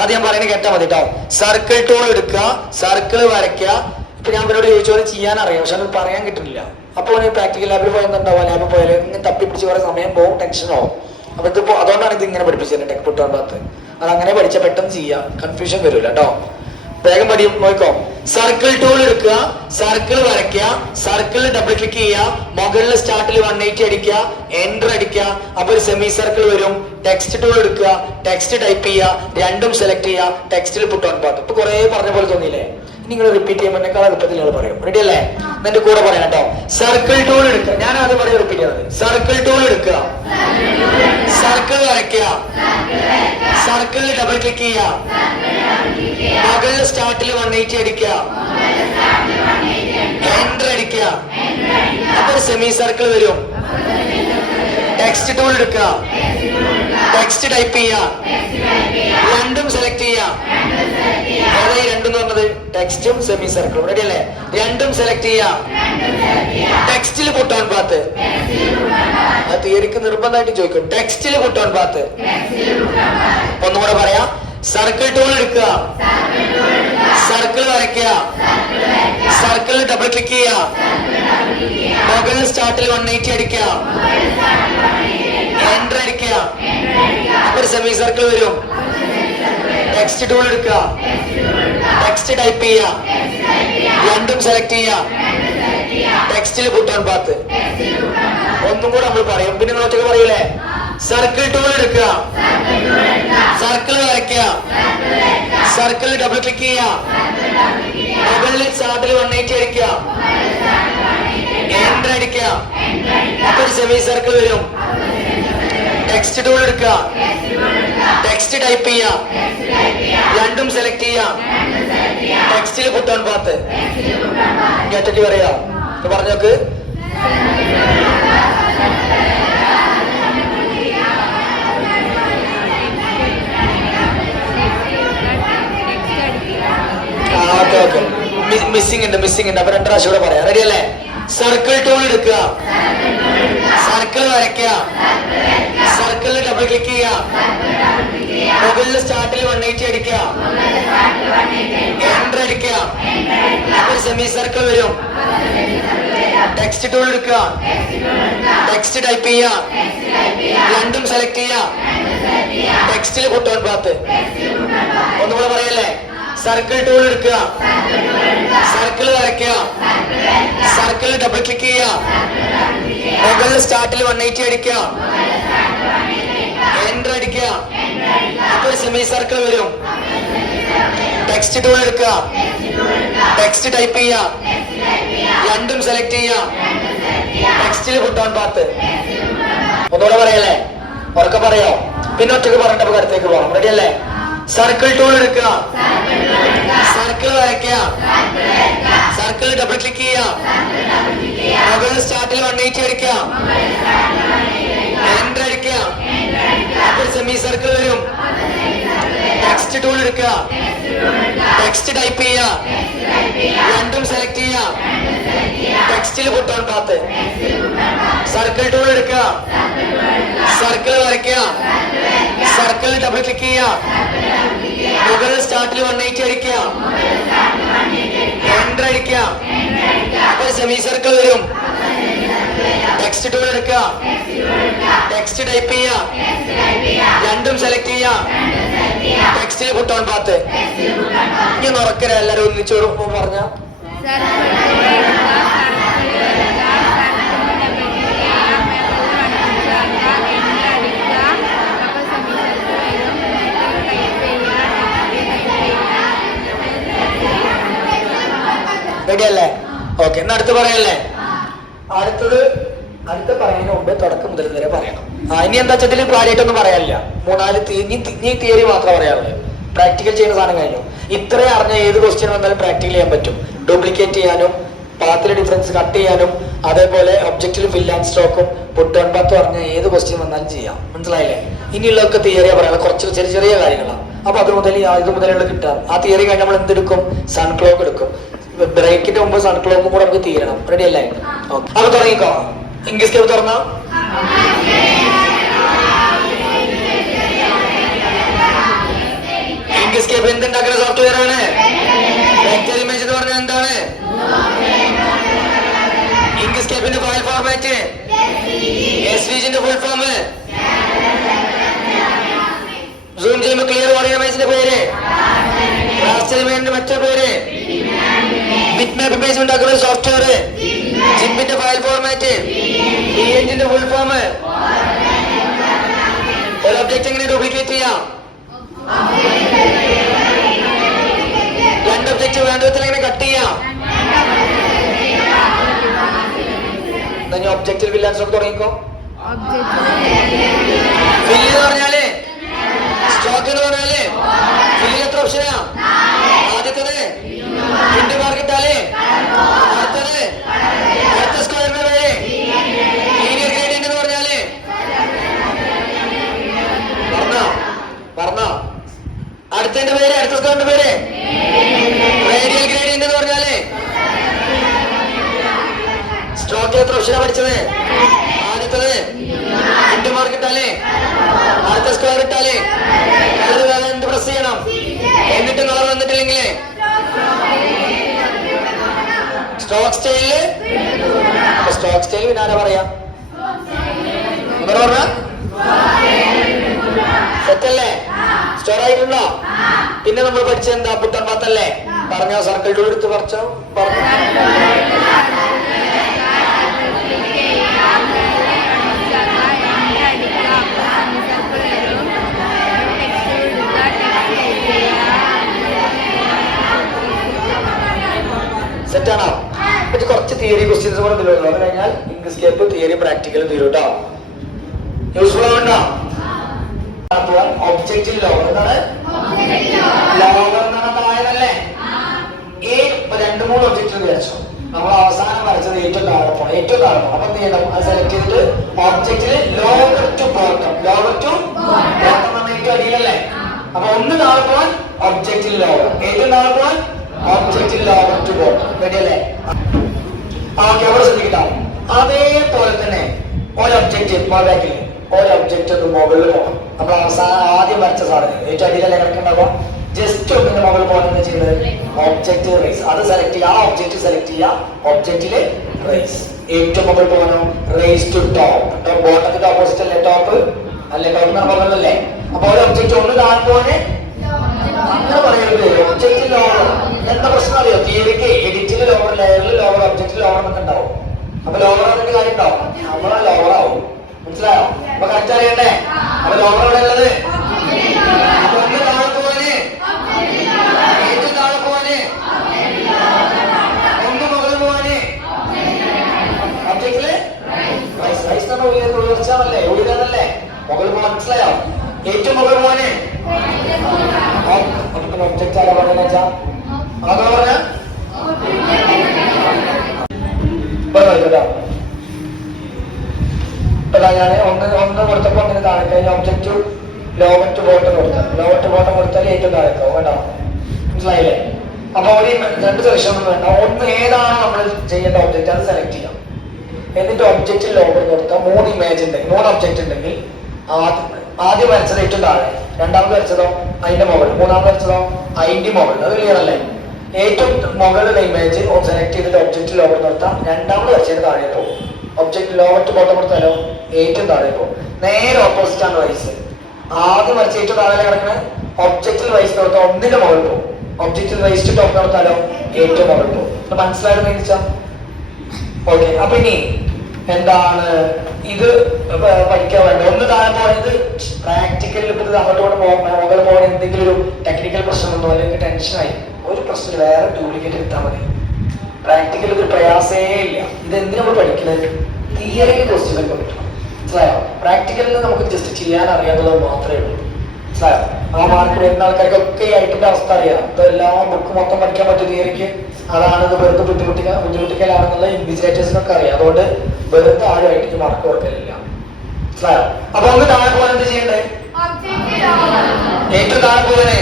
ആദ്യം ഞാൻ പറയുന്നത് കേട്ടാ മതി കേട്ടോ. സർക്കിൾ ടൂൾ എടുക്കുക. സർക്കിൾ വരയ്ക്കുക. ഇപ്പൊ ഞാൻ ഇവരോട് ചോദിച്ചോടെ ചെയ്യാൻ അറിയാം, പക്ഷെ അത് പറയാൻ കിട്ടുന്നില്ല. അപ്പൊ പ്രാക്ടിക്കൽ ലാബിൽ പോയെന്നുണ്ടാവുക. ലാബിൽ പോയാൽ ഇങ്ങനെ തപ്പിപ്പിടിച്ച് കുറെ സമയം പോകും, ടെൻഷനാവും. അപ്പൊ ഇതിപ്പോ അതുകൊണ്ടാണ് ഇത് ഇങ്ങനെ പഠിപ്പിച്ചത്. ടെക് പുട്ട് ഓൺ പാത്ത് അത് അങ്ങനെ പഠിച്ചാൽ പെട്ടെന്ന് ചെയ്യാം, കൺഫ്യൂഷൻ വരില്ല കേട്ടോ. വേഗം പഠിയും. നോക്കോ. സർക്കിൾ ടൂൾ എടുക്കുക. സർക്കിൾ വരയ്ക്കുക. സർക്കിളിൽ ഡബിൾ ക്ലിക്ക് ചെയ്യുക. മുകളിൽ സ്റ്റാർട്ടിൽ 180 അടിക്കുക. എൻ്റർ അടിക്കുക. അപ്പൊ ഒരു സെമി സർക്കിൾ വരും. ടെക്സ്റ്റ് ടൂൾ എടുക്കുക. ടെക്സ്റ്റ് ടൈപ്പ് ചെയ്യുക. രണ്ടും സെലക്ട് ചെയ്യുക. ടെക്സ്റ്റിൽ പുട്ട് ഓൺ പാത്ത്. ഇപ്പൊ കുറെ പറഞ്ഞ പോലെ തോന്നിയില്ലേ? നിങ്ങൾ റിപ്പീറ്റ് ചെയ്യുമ്പോൾ എന്നെക്കാൾ എളുപ്പത്തിൽ നിങ്ങൾ പറയും. റെഡി അല്ലേ? എന്റെ കൂടെ പറയാം കേട്ടോ. സർക്കിൾ ടൂൾ എടുക്കുക. ഞാൻ ആദ്യം പറയും, റിപ്പീറ്റ് ചെയ്യുന്നത്. സർക്കിൾ ടൂൾ എടുക്കുക. സർക്കിൾ വരയ്ക്കുക. സർക്കിളിൽ ഡബിൾ ക്ലിക്ക് ചെയ്യുക. മുകളിൽ സ്റ്റാർട്ടിൽ 180 അടിക്കുക. എൻ്റർ അടിക്കുക. അപ്പൊ ഒരു സെമി സർക്കിൾ വരും. ടെക്സ്റ്റ് ടൂൾ എടുക്കുക. ടെക്സ്റ്റ് ടൈപ്പ് ചെയ്യുക. രണ്ടും സെലക്ട് ചെയ്യുക. ഏതായി രണ്ടും പറഞ്ഞത്? ടെക്സ്റ്റും സെമി സർക്കിളും. റെഡി അല്ലേ? രണ്ടും സെലക്ട് ചെയ്യുക. ടെക്സ്റ്റിൽ പുട്ട് ഓൺ പാത്ത്. ആ തിയറിക്ക് നിർബന്ധമായിട്ട് ചോദിക്കും. ടെക്സ്റ്റിൽ പുട്ട് ഓൺ പാത്ത്. ഒന്നുകൂടെ പറയാം. സർക്കിൾ ടൂൾ എടുക്കുക. സർക്കിൾ വരയ്ക്കുക. സർക്കിളിൽ ഡബിൾ ക്ലിക്ക് ചെയ്യുക. മുകളിൽ സ്റ്റാർട്ടിൽ 180 അടിക്കുക. എൻ്റർ അടിക്കുക. അപ്പൊ ഒരു സെമി സർക്കിൾ വരും. ടെക്സ്റ്റ് ടൂൾ എടുക്കുക. ടെക്സ്റ്റ് ടൈപ്പ് ചെയ്യുക. രണ്ടും സെലക്ട് ചെയ്യുക. ടെക്സ്റ്റിൽ പുട്ട് ഓൺ പാത്ത്. ഒന്നും കൂടെ നമ്മൾ പറയും, പിന്നെ നിങ്ങൾ ഒറ്റക്ക് പറയൂലേ? സർക്കിൾ ടൂൾ എടുക്കുക. സർക്കിൾ വരയ്ക്കുക. സർക്കിളിൽ ഡബിൾ ക്ലിക്ക് ചെയ്യുക. മുകളിൽ സ്റ്റാർട്ടിൽ 180 അടിക്കുക. എൻ്റർ അടിക്കുക. അപ്പൊ ഒരു സെമി സർക്കിൾ വരും. ടെക്സ്റ്റ് ടൂൾ എടുക്കുക. ടെക്സ്റ്റ് ടൈപ്പ് ചെയ്യുക. രണ്ടും സെലക്ട് ചെയ്യുക. ടെക്സ്റ്റിൽ പുട്ട് ഓൺ പാത്ത്. ഒറ്റയ്ക്ക് പറയാ പറഞ്ഞോക്ക്. മിസ്സിംഗ് ഉണ്ട്. അപ്പൊ 2 പ്രാവശ്യം കൂടെ പറയാം. റെഡി അല്ലേ? സർക്കിൾ ടൂൾ എടുക്കുക. സർക്കിൾ വരയ്ക്കുക. സർക്കിളിൽ ഡബിൾ ക്ലിക്ക് ചെയ്യുക. മുകളിൽ സ്റ്റാർട്ടിൽ 180 അടിക്കുക. എൻ്റർ അടിക്കുക. അപ്പൊ ഒരു സെമി സർക്കിൾ വരും. ടെക്സ്റ്റ് ടൂൾ എടുക്കുക. ടെക്സ്റ്റ് ടൈപ്പ് ചെയ്യുക. രണ്ടും സെലക്ട് ചെയ്യുക. ടെക്സ്റ്റിൽ പുട്ട് ഓൺ പാത്ത്. ഒന്നുകൂടെ പറയല്ലേ? സർക്കിൾ ടൂൾ എടുക്കുക. സർക്കിൾ വരയ്ക്കുക. സർക്കിളിൽ ഡബിൾ ക്ലിക്ക് ചെയ്യുക. മുകളിൽ സ്റ്റാർട്ടിൽ 180 അടിക്കുക. എൻ്റർ അടിക്കുക. അപ്പൊ ഒരു സെമി സർക്കിൾ വരും. ടെക്സ്റ്റ് ടൂൾ എടുക്കുക. ടെക്സ്റ്റ് ടൈപ്പ് ചെയ്യുക. രണ്ടും സെലക്ട് ചെയ്യുക. ടെക്സ്റ്റിൽ പുട്ട് ഓൺ പാത്ത്. ഒന്നുകൂടെ പറയല്ലേ? ഉറക്കെ പറയോ? പിന്നെ ഒറ്റക്ക് പറഞ്ഞിട്ട് അടുത്തേക്ക് പോകണം. റെഡി അല്ലേ? സർക്കിൾ ടൂൾ എടുക്കുക. സർക്കിൾ വരയ്ക്കുക. സർക്കിൾ ഡബിൾ ക്ലിക്ക് ചെയ്യുക. മുകളിൽ സ്റ്റാർട്ടിൽ 180 അടിക്കുക. എൻ്റർ അടിക്കുക. സെമി സർക്കിൾ വരും. ടെക്സ്റ്റ് ടൂൾ എടുക്കുക, ടെക്സ്റ്റ് ടൈപ്പ് ചെയ്യുക, രണ്ടും സെലക്ട് ചെയ്യുക, ടെക്സ്റ്റിൽ put own path. Circle tool എടുക്കുക, സർക്കിൾ വരയ്ക്കുക, സർക്കിളിൽ ഡബിൾ ക്ലിക്ക് ചെയ്യുക, മുകളിൽ സ്റ്റാർട്ടിൽ 180 അടിക്കുക, എൻ്റർ അടിക്കുക, അപ്പൊ സെമി സർക്കിൾ വരും. ടെക്സ്റ്റ് ടൂൾ എടുക്കുക, ടെക്സ്റ്റ് ടൈപ്പ് ചെയ്യുക, രണ്ടും സെലക്ട് ചെയ്യുക, ടെക്സ്റ്റിൽ പുട്ട് ഓൺ പാത്ത്. ഇനി ഉറക്കര എല്ലാരും ഒന്നിച്ചു പറഞ്ഞ റെഡി അല്ലേ? ഓക്കെ, എന്നാ അടുത്ത് പറയല്ലേ? അടുത്ത പറയുന്നതിന് മുമ്പ് തുടക്കം മുതൽ വരെ പറയണം. ഇനി എന്താ വെച്ചാൽ കാര്യമായിട്ടൊന്നും പറയാനില്ല. ഇനി തിയറി മാത്രമേ പറയാറുള്ളൂ. പ്രാക്ടിക്കൽ ചെയ്യുന്ന സാധനം കഴിഞ്ഞു. ഇത്രയും അറിഞ്ഞ ഏത് ക്വസ്റ്റ്യൻ വന്നാലും പ്രാക്ടിക്കൽ ചെയ്യാൻ പറ്റും. ഡ്യൂപ്ലിക്കേറ്റ് ചെയ്യാനും, പാത്തിലെ ഡിഫറൻസ് കട്ട് ചെയ്യാനും, അതേപോലെ ഒബ്ജക്റ്റിൽ fill and സ്റ്റോക്കും put own path പറഞ്ഞ ഏത് ക്വസ്റ്റ്യൻ വന്നാലും ചെയ്യാം. മനസ്സിലായില്ലേ? ഇനിയുള്ളതൊക്കെ തിയറിയാ പറയാം, കുറച്ച് ചെറിയ ചെറിയ കാര്യങ്ങളാണ്. അപ്പൊ അത് മുതൽ ഇത് മുതലുള്ള കിട്ടാം. ആ തിയറി കഴിഞ്ഞ് നമ്മൾ എന്തെടുക്കും? സൺ ക്ലോക്ക് എടുക്കും. ബ്രേക്കിന്റെ മുമ്പ് സൺ ക്ലോക്കും കൂടെ നമുക്ക് തീരണം. റെഡി അല്ലേ? ഓക്കെ, അത് തുടങ്ങിക്കോ. ഇംഗ്ലീഷ് കേബ് തുറന്ന ഇംഗ്ലീഷ് കേബ് എന്തുണ്ടാക്കുന്ന സോഫ്റ്റ്വെയർ ആണ്? വെക്ടർ ഇമേജ് എന്ന് പറഞ്ഞാൽ എന്താണ്? ഇംഗ്ലീഷ് കേബിന്റെ ഫയൽ ഫോർമാറ്റ്, എസ്വിജിന്റെ ഫുൾ ഫോം, സൂം ചെയ്യുമ്പോൾ ക്ലിയർ പറയുന്ന ഇമേജിന്റെ പേര്, റാസ്റ്റർ ഇമേജിന്റെ മറ്റൊരു പേര്, ബിറ്റ്മാപ്പ് ഇമേജ് ഉണ്ടാക്കുന്ന സോഫ്റ്റ്വെയർ, ജിംബിന്റെ ഫയൽ ഫോർമാറ്റ്, പിഎൻജിന്റെ ഫുൾ ഫോം. ഒരു ഒബ്ജക്റ്റ് എങ്ങനെ ഡ്യൂപ്ലിക്കേറ്റ് ചെയ്യാം? രണ്ട് ഒബ്ജക്റ്റ് വേണ്ട വിധത്തിൽ എങ്ങനെ കട്ട് ചെയ്യാം? ഒബ്ജക്റ്റിൽ ഫിൽ ആൻഡ് സ്റ്റോക്ക് തുടങ്ങിക്കോ. ഫില്ല് എന്ന് പറഞ്ഞാല്, സ്റ്റോക്ക് എന്ന് പറഞ്ഞാല്, ഫില്ലിൽ എത്ര ഓപ്ഷനാ? ആദ്യത്തത് ഇൻഡ് മാർക്ക് ഇട്ടാലേ, അടുത്തത് അടുത്ത സ്ക്വയറിന്റെ പേര്, ലീനിയർ ഗ്രേഡിയന്റ് എന്ന് പറഞ്ഞാല് പറഞ്ഞോ. അടുത്തതിന്റെ പേര്, അടുത്ത സ്ക്വയറിന്റെ പേര്, റേഡിയൽ ഗ്രേഡിയന്റ് എന്ന് പറഞ്ഞാല്. സ്ട്രോക്ക് എത്ര ഓപ്ഷനാ പഠിച്ചത്? ആദ്യത്തത് ഇൻഡ് മാർക്ക് ഇട്ടാലേ, അടുത്ത സ്ക്വയർ ഇട്ടാലേ, എന്ത് പ്രസ് ചെയ്യണം? എന്നിട്ട് കളർ വന്നിട്ടില്ലെങ്കിലേ സ്ട്രോക്ക് സ്റ്റൈലില്, സ്ട്രോക്ക് സ്റ്റൈൽ പിന്നെ ആരാ പറയാ? പറഞ്ഞ സെറ്റല്ലേ? സ്റ്റോർ ആയിട്ടുണ്ടോ? പിന്നെ നമ്മൾ പഠിച്ചത് എന്താ? പുട്ട് ഓൺ പാത്ത് അല്ലേ? പറഞ്ഞോ, സർക്കിൾ ടൂൾ എടുത്ത് പറിച്ചോ. പറഞ്ഞു സെറ്റാണോ? ഇത് കുറച്ച് തിയറി ക്വസ്റ്റ്യൻസ് കൂടെ തീരുമല്ലോ. അത് കഴിഞ്ഞാൽ ഇംഗ്ലീഷ് കേപ്പ് തിയറി പ്രാക്ടിക്കലും തീരും കേട്ടോ. യൂസ്ഫുൾ ആവണ്ടോ? ഒബ്ജക്റ്റിൽ ലോവർ എന്താണ്? ലോവർ എന്നാണ് താഴെന്നല്ലേ? രണ്ട് മൂന്ന് ഒബ്ജക്റ്റിൽ വിചാരിച്ചോ. നമ്മൾ അവസാനം വരച്ചത് ഏറ്റവും താഴെ പോകണം, ഏറ്റവും താഴെ പോകണം. അപ്പൊ എന്ത് ചെയ്യണം? അത് സെലക്ട് ചെയ്തിട്ട് ഒബ്ജക്റ്റില് lower to bottom, lower to bottom എന്ന ഏറ്റവും അടിയിലല്ലേ? അപ്പൊ ഒന്ന് താഴെ പോകാൻ ഒബ്ജക്റ്റിൽ ലോവർ, ഏറ്റവും താഴെ പോകാൻ ഒബ്ജക്റ്റിൽ ലോവർ ടു ബോട്ടം. റെഡിയല്ലേ? ഓക്കെ, അവിടെ ശ്രദ്ധിക്കട്ടോ. അതേപോലെ തന്നെ ഒരു ഒബ്ജക്റ്റ് ബാക്കിൽ ഒരു ഒബ്ജക്റ്റ് ഒന്ന് മുകളിൽ പോകണം. നമ്മൾ അവസാനം ആദ്യം വരച്ച സാധനം ഏറ്റവും അടിയിലല്ലേ കിടക്കുന്നുണ്ടാവും. ജസ്റ്റ് ഒന്നിന്റെ മുകളിൽ പോകണമെന്ന് ചെയ്യുന്നത് ഒബ്ജക്റ്റ് റേസ്. അത് സെലക്ട് ചെയ്യുക, ആ ഒബ്ജക്റ്റ് സെലക്ട് ചെയ്യുക, ഒബ്ജക്റ്റില് റേസ്. ഏറ്റവും മുകളിൽ പോകണം റേസ് ടു ടോപ്പ്. ബോട്ടത്തിന്റെ ഓപ്പോസിറ്റ് അല്ലേ ടോപ്പ്? അല്ലെ? ടോപ്പ് എന്ന് പറഞ്ഞല്ലേ? അപ്പൊ ഒരു ഒബ്ജക്റ്റ് ഒന്ന് താഴെ പോകാന് അങ്ങനെ പറയരുത്. ഒബ്ജക്റ്റിൽ ലോവർ എന്താ പ്രശ്നം അറിയോ? തിയറിക്ക് എഡിറ്റിൽ ലോവർ, ലെയറിൽ ലോവർ, ഒബ്ജക്റ്റിൽ ലോവർ എന്നൊക്കെ ഉണ്ടാവും. അപ്പൊ ലോവർ ആണെങ്കിൽ കാര്യം ഉണ്ടാവും, നമ്മളെ ലോവർ ആവും. മനസ്സിലായോ? അപ്പൊ കറക്റ്റ് അറിയണ്ടേ? അപ്പൊ ലോവർ എവിടെ ഉള്ളത്? അപ്പൊ ഒന്ന് താഴെ പോവാന്, ഏറ്റവും താഴെ പോവാന്, ഒന്ന് മുകളിൽ പോവാന് ഒബ്ജക്റ്റില് റൈസ് തന്നെ ഉയർച്ചാണല്ലേ? ഉയരാന്നല്ലേ? മുകളിൽ പോകാൻ. മനസ്സിലായോ? ഏറ്റവും മുകളിൽ പോവാന് ഒബ്ജക്റ്റ് ആരാ പറഞ്ഞ വെച്ചാ അതാ പറഞ്ഞ ഞാൻ ഒന്ന് കൊടുത്തപ്പോ അങ്ങനെ താഴെ കഴിഞ്ഞ ഒബ്ജക്റ്റ് ലോവർ ടു ബോട്ടം കൊടുത്താൽ ഏറ്റവും താഴേക്കോ വേണ്ട, മനസ്സിലായില്ലേ? അപ്പൊ ഒരു രണ്ട് സെലക്ഷൻ ഒന്നും വേണ്ട, ഒന്ന് ഏതാണ് നമ്മൾ ചെയ്യേണ്ട ഒബ്ജക്റ്റ് അത് സെലക്ട് ചെയ്യാം. എന്നിട്ട് ഒബ്ജക്റ്റിൽ ലോവർ കൊടുത്താൽ 3 ഇമേജ് ഉണ്ടെങ്കിൽ 3 ഒബ്ജക്റ്റ് ഉണ്ടെങ്കിൽ ആദ്യം വരച്ചത് ഏറ്റവും താഴെ, രണ്ടാമത് വരച്ചതോ അതിന്റെ മുകളിൽ, മൂന്നാമത് വരച്ചതോ അതിന്റെ മുകളിൽ. അത് ക്ലിയർ അല്ലേ? ഏറ്റവും മുകളിലുള്ള ഇമേജ് സെലക്ട് ചെയ്തിട്ട് ഒബ്ജക്റ്റ് ലോവർ നിർത്താം, രണ്ടാമത് വരച്ചതിന് താഴെ പോകും. ഒബ്ജക്റ്റ് ലോവർ ടു ബോട്ടം കൊടുത്താലോ ഏറ്റവും താഴെ പോകും. നേരെ ഓപ്പോസിറ്റ് ആണ് വൈസ്. ആദ്യം വരച്ച ഏറ്റവും താഴെ കിടക്കുന്നത് ഒബ്ജക്റ്റിൽ വൈസ് നിർത്താം, ഒന്നിന്റെ മുകളിൽ പോകും. ഒബ്ജക്റ്റിൽ വൈസ് ടോപ്പ് നിർത്താലോ ഏറ്റവും മുകളിൽ പോകും. മനസ്സിലായിരുന്നു ചോദിച്ചാൽ ഓക്കെ. അപ്പൊ ഇനി എന്താണ് ഇത് പഠിക്കാൻ വേണ്ടത്? ഒന്ന് താഴെ പോയത് പ്രാക്ടിക്കലിൽ ഇപ്പൊ അങ്ങോട്ട് മുകളിൽ പോകാൻ എന്തെങ്കിലും ഒരു ടെക്നിക്കൽ പ്രശ്നമുണ്ടോ അല്ലെങ്കിൽ ടെൻഷനായി, ഒരു പ്രശ്നം വേറെ ഡ്യൂപ്ലിക്കേറ്റ് എടുത്താൽ മതി. പ്രാക്ടിക്കൽ ഒരു പ്രയാസേ ഇല്ല. ഇത് എന്തിനാ നമ്മൾ പഠിക്കുന്നത്? തിയറി ക്വസ്റ്റ്യൻ ഒക്കെ പറ്റണം, മനസ്സിലായോ? പ്രാക്ടിക്കലിൽ നമുക്ക് ജസ്റ്റ് ചെയ്യാൻ അറിയാവുന്നത് മാത്രമേ ഉള്ളൂ, മനസ്സിലായോ? ആ മാർക്ക് വരുന്ന ആൾക്കാർക്കൊക്കെ ഈ ഐറ്റിന്റെ അവസ്ഥ അറിയാം. ഇതെല്ലാം ബുക്ക് മൊത്തം പഠിക്കാൻ പറ്റും തിയറിക്ക്. അതാണ് ഇത് വെറുതെ ബുദ്ധിമുട്ടിക്കലാണെന്നുള്ള ഇൻവിജിലേറ്റേഴ്സിനൊക്കെ അറിയാം. അതുകൊണ്ട് വെറുതെ ആരും ഐറ്റിക്ക് മാർക്ക് കൊടുക്കലില്ല, മനസ്സിലായോ? അപ്പൊ ഒന്ന് താഴെ പോകാൻ എന്ത് ചെയ്യണ്ടേ? ഏറ്റവും താഴെ പോകാനേ,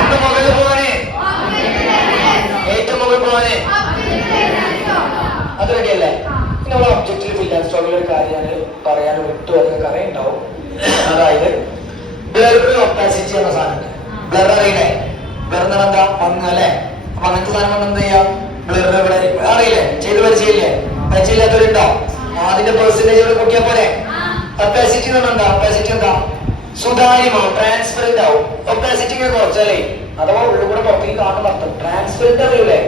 ഒന്ന് മുകളിൽ പോകാനേ, ഏറ്റവും മുകളിൽ പോകാനേ, അത് റെഡിയല്ലേ? പിന്നെ നമ്മൾ ഒബ്ജക്റ്റിൽ ഫിൽ ആൻഡ് സ്റ്റോക്കിൽ ഒരു കാര്യം പറയാൻ വിട്ടു, അതൊക്കെ അറിയുണ്ടാവും. അതായത് ബ്ലർ ഒപ്പാസിറ്റി എന്ന സാധനം. ബ്ലർ അറിയില്ലേ? ബ്ലർ എന്ന് പറഞ്ഞാൽ എന്താ? മങ്ങ് അല്ലെ? അപ്പൊ അങ്ങനത്തെ സാധനം എന്ത് ചെയ്യാം? ബ്ലർ ഇവിടെ അറിയില്ലേ? ചെയ്ത് പരിചയില്ലേ? പരിചയില്ലാത്തവരുണ്ടോ? അതിന്റെ പെർസെന്റേജ് ഇവിടെ കൂട്ടിയാൽ പോലെ. ഒപ്പാസിറ്റി എന്ന് പറഞ്ഞാൽ ഒപ്പാസിറ്റി എന്താ? സുതാര്യമാവും, ട്രാൻസ്പെറന്റ് ആവും. ഒപ്പാസിറ്റി കുറച്ചല്ലേ, അഥവാ ഉള്ളുകൂടെ പുറത്തേക്ക് കാണുന്ന അർത്ഥം. ട്രാൻസ്പെറന്റ് അറിയൂലേ?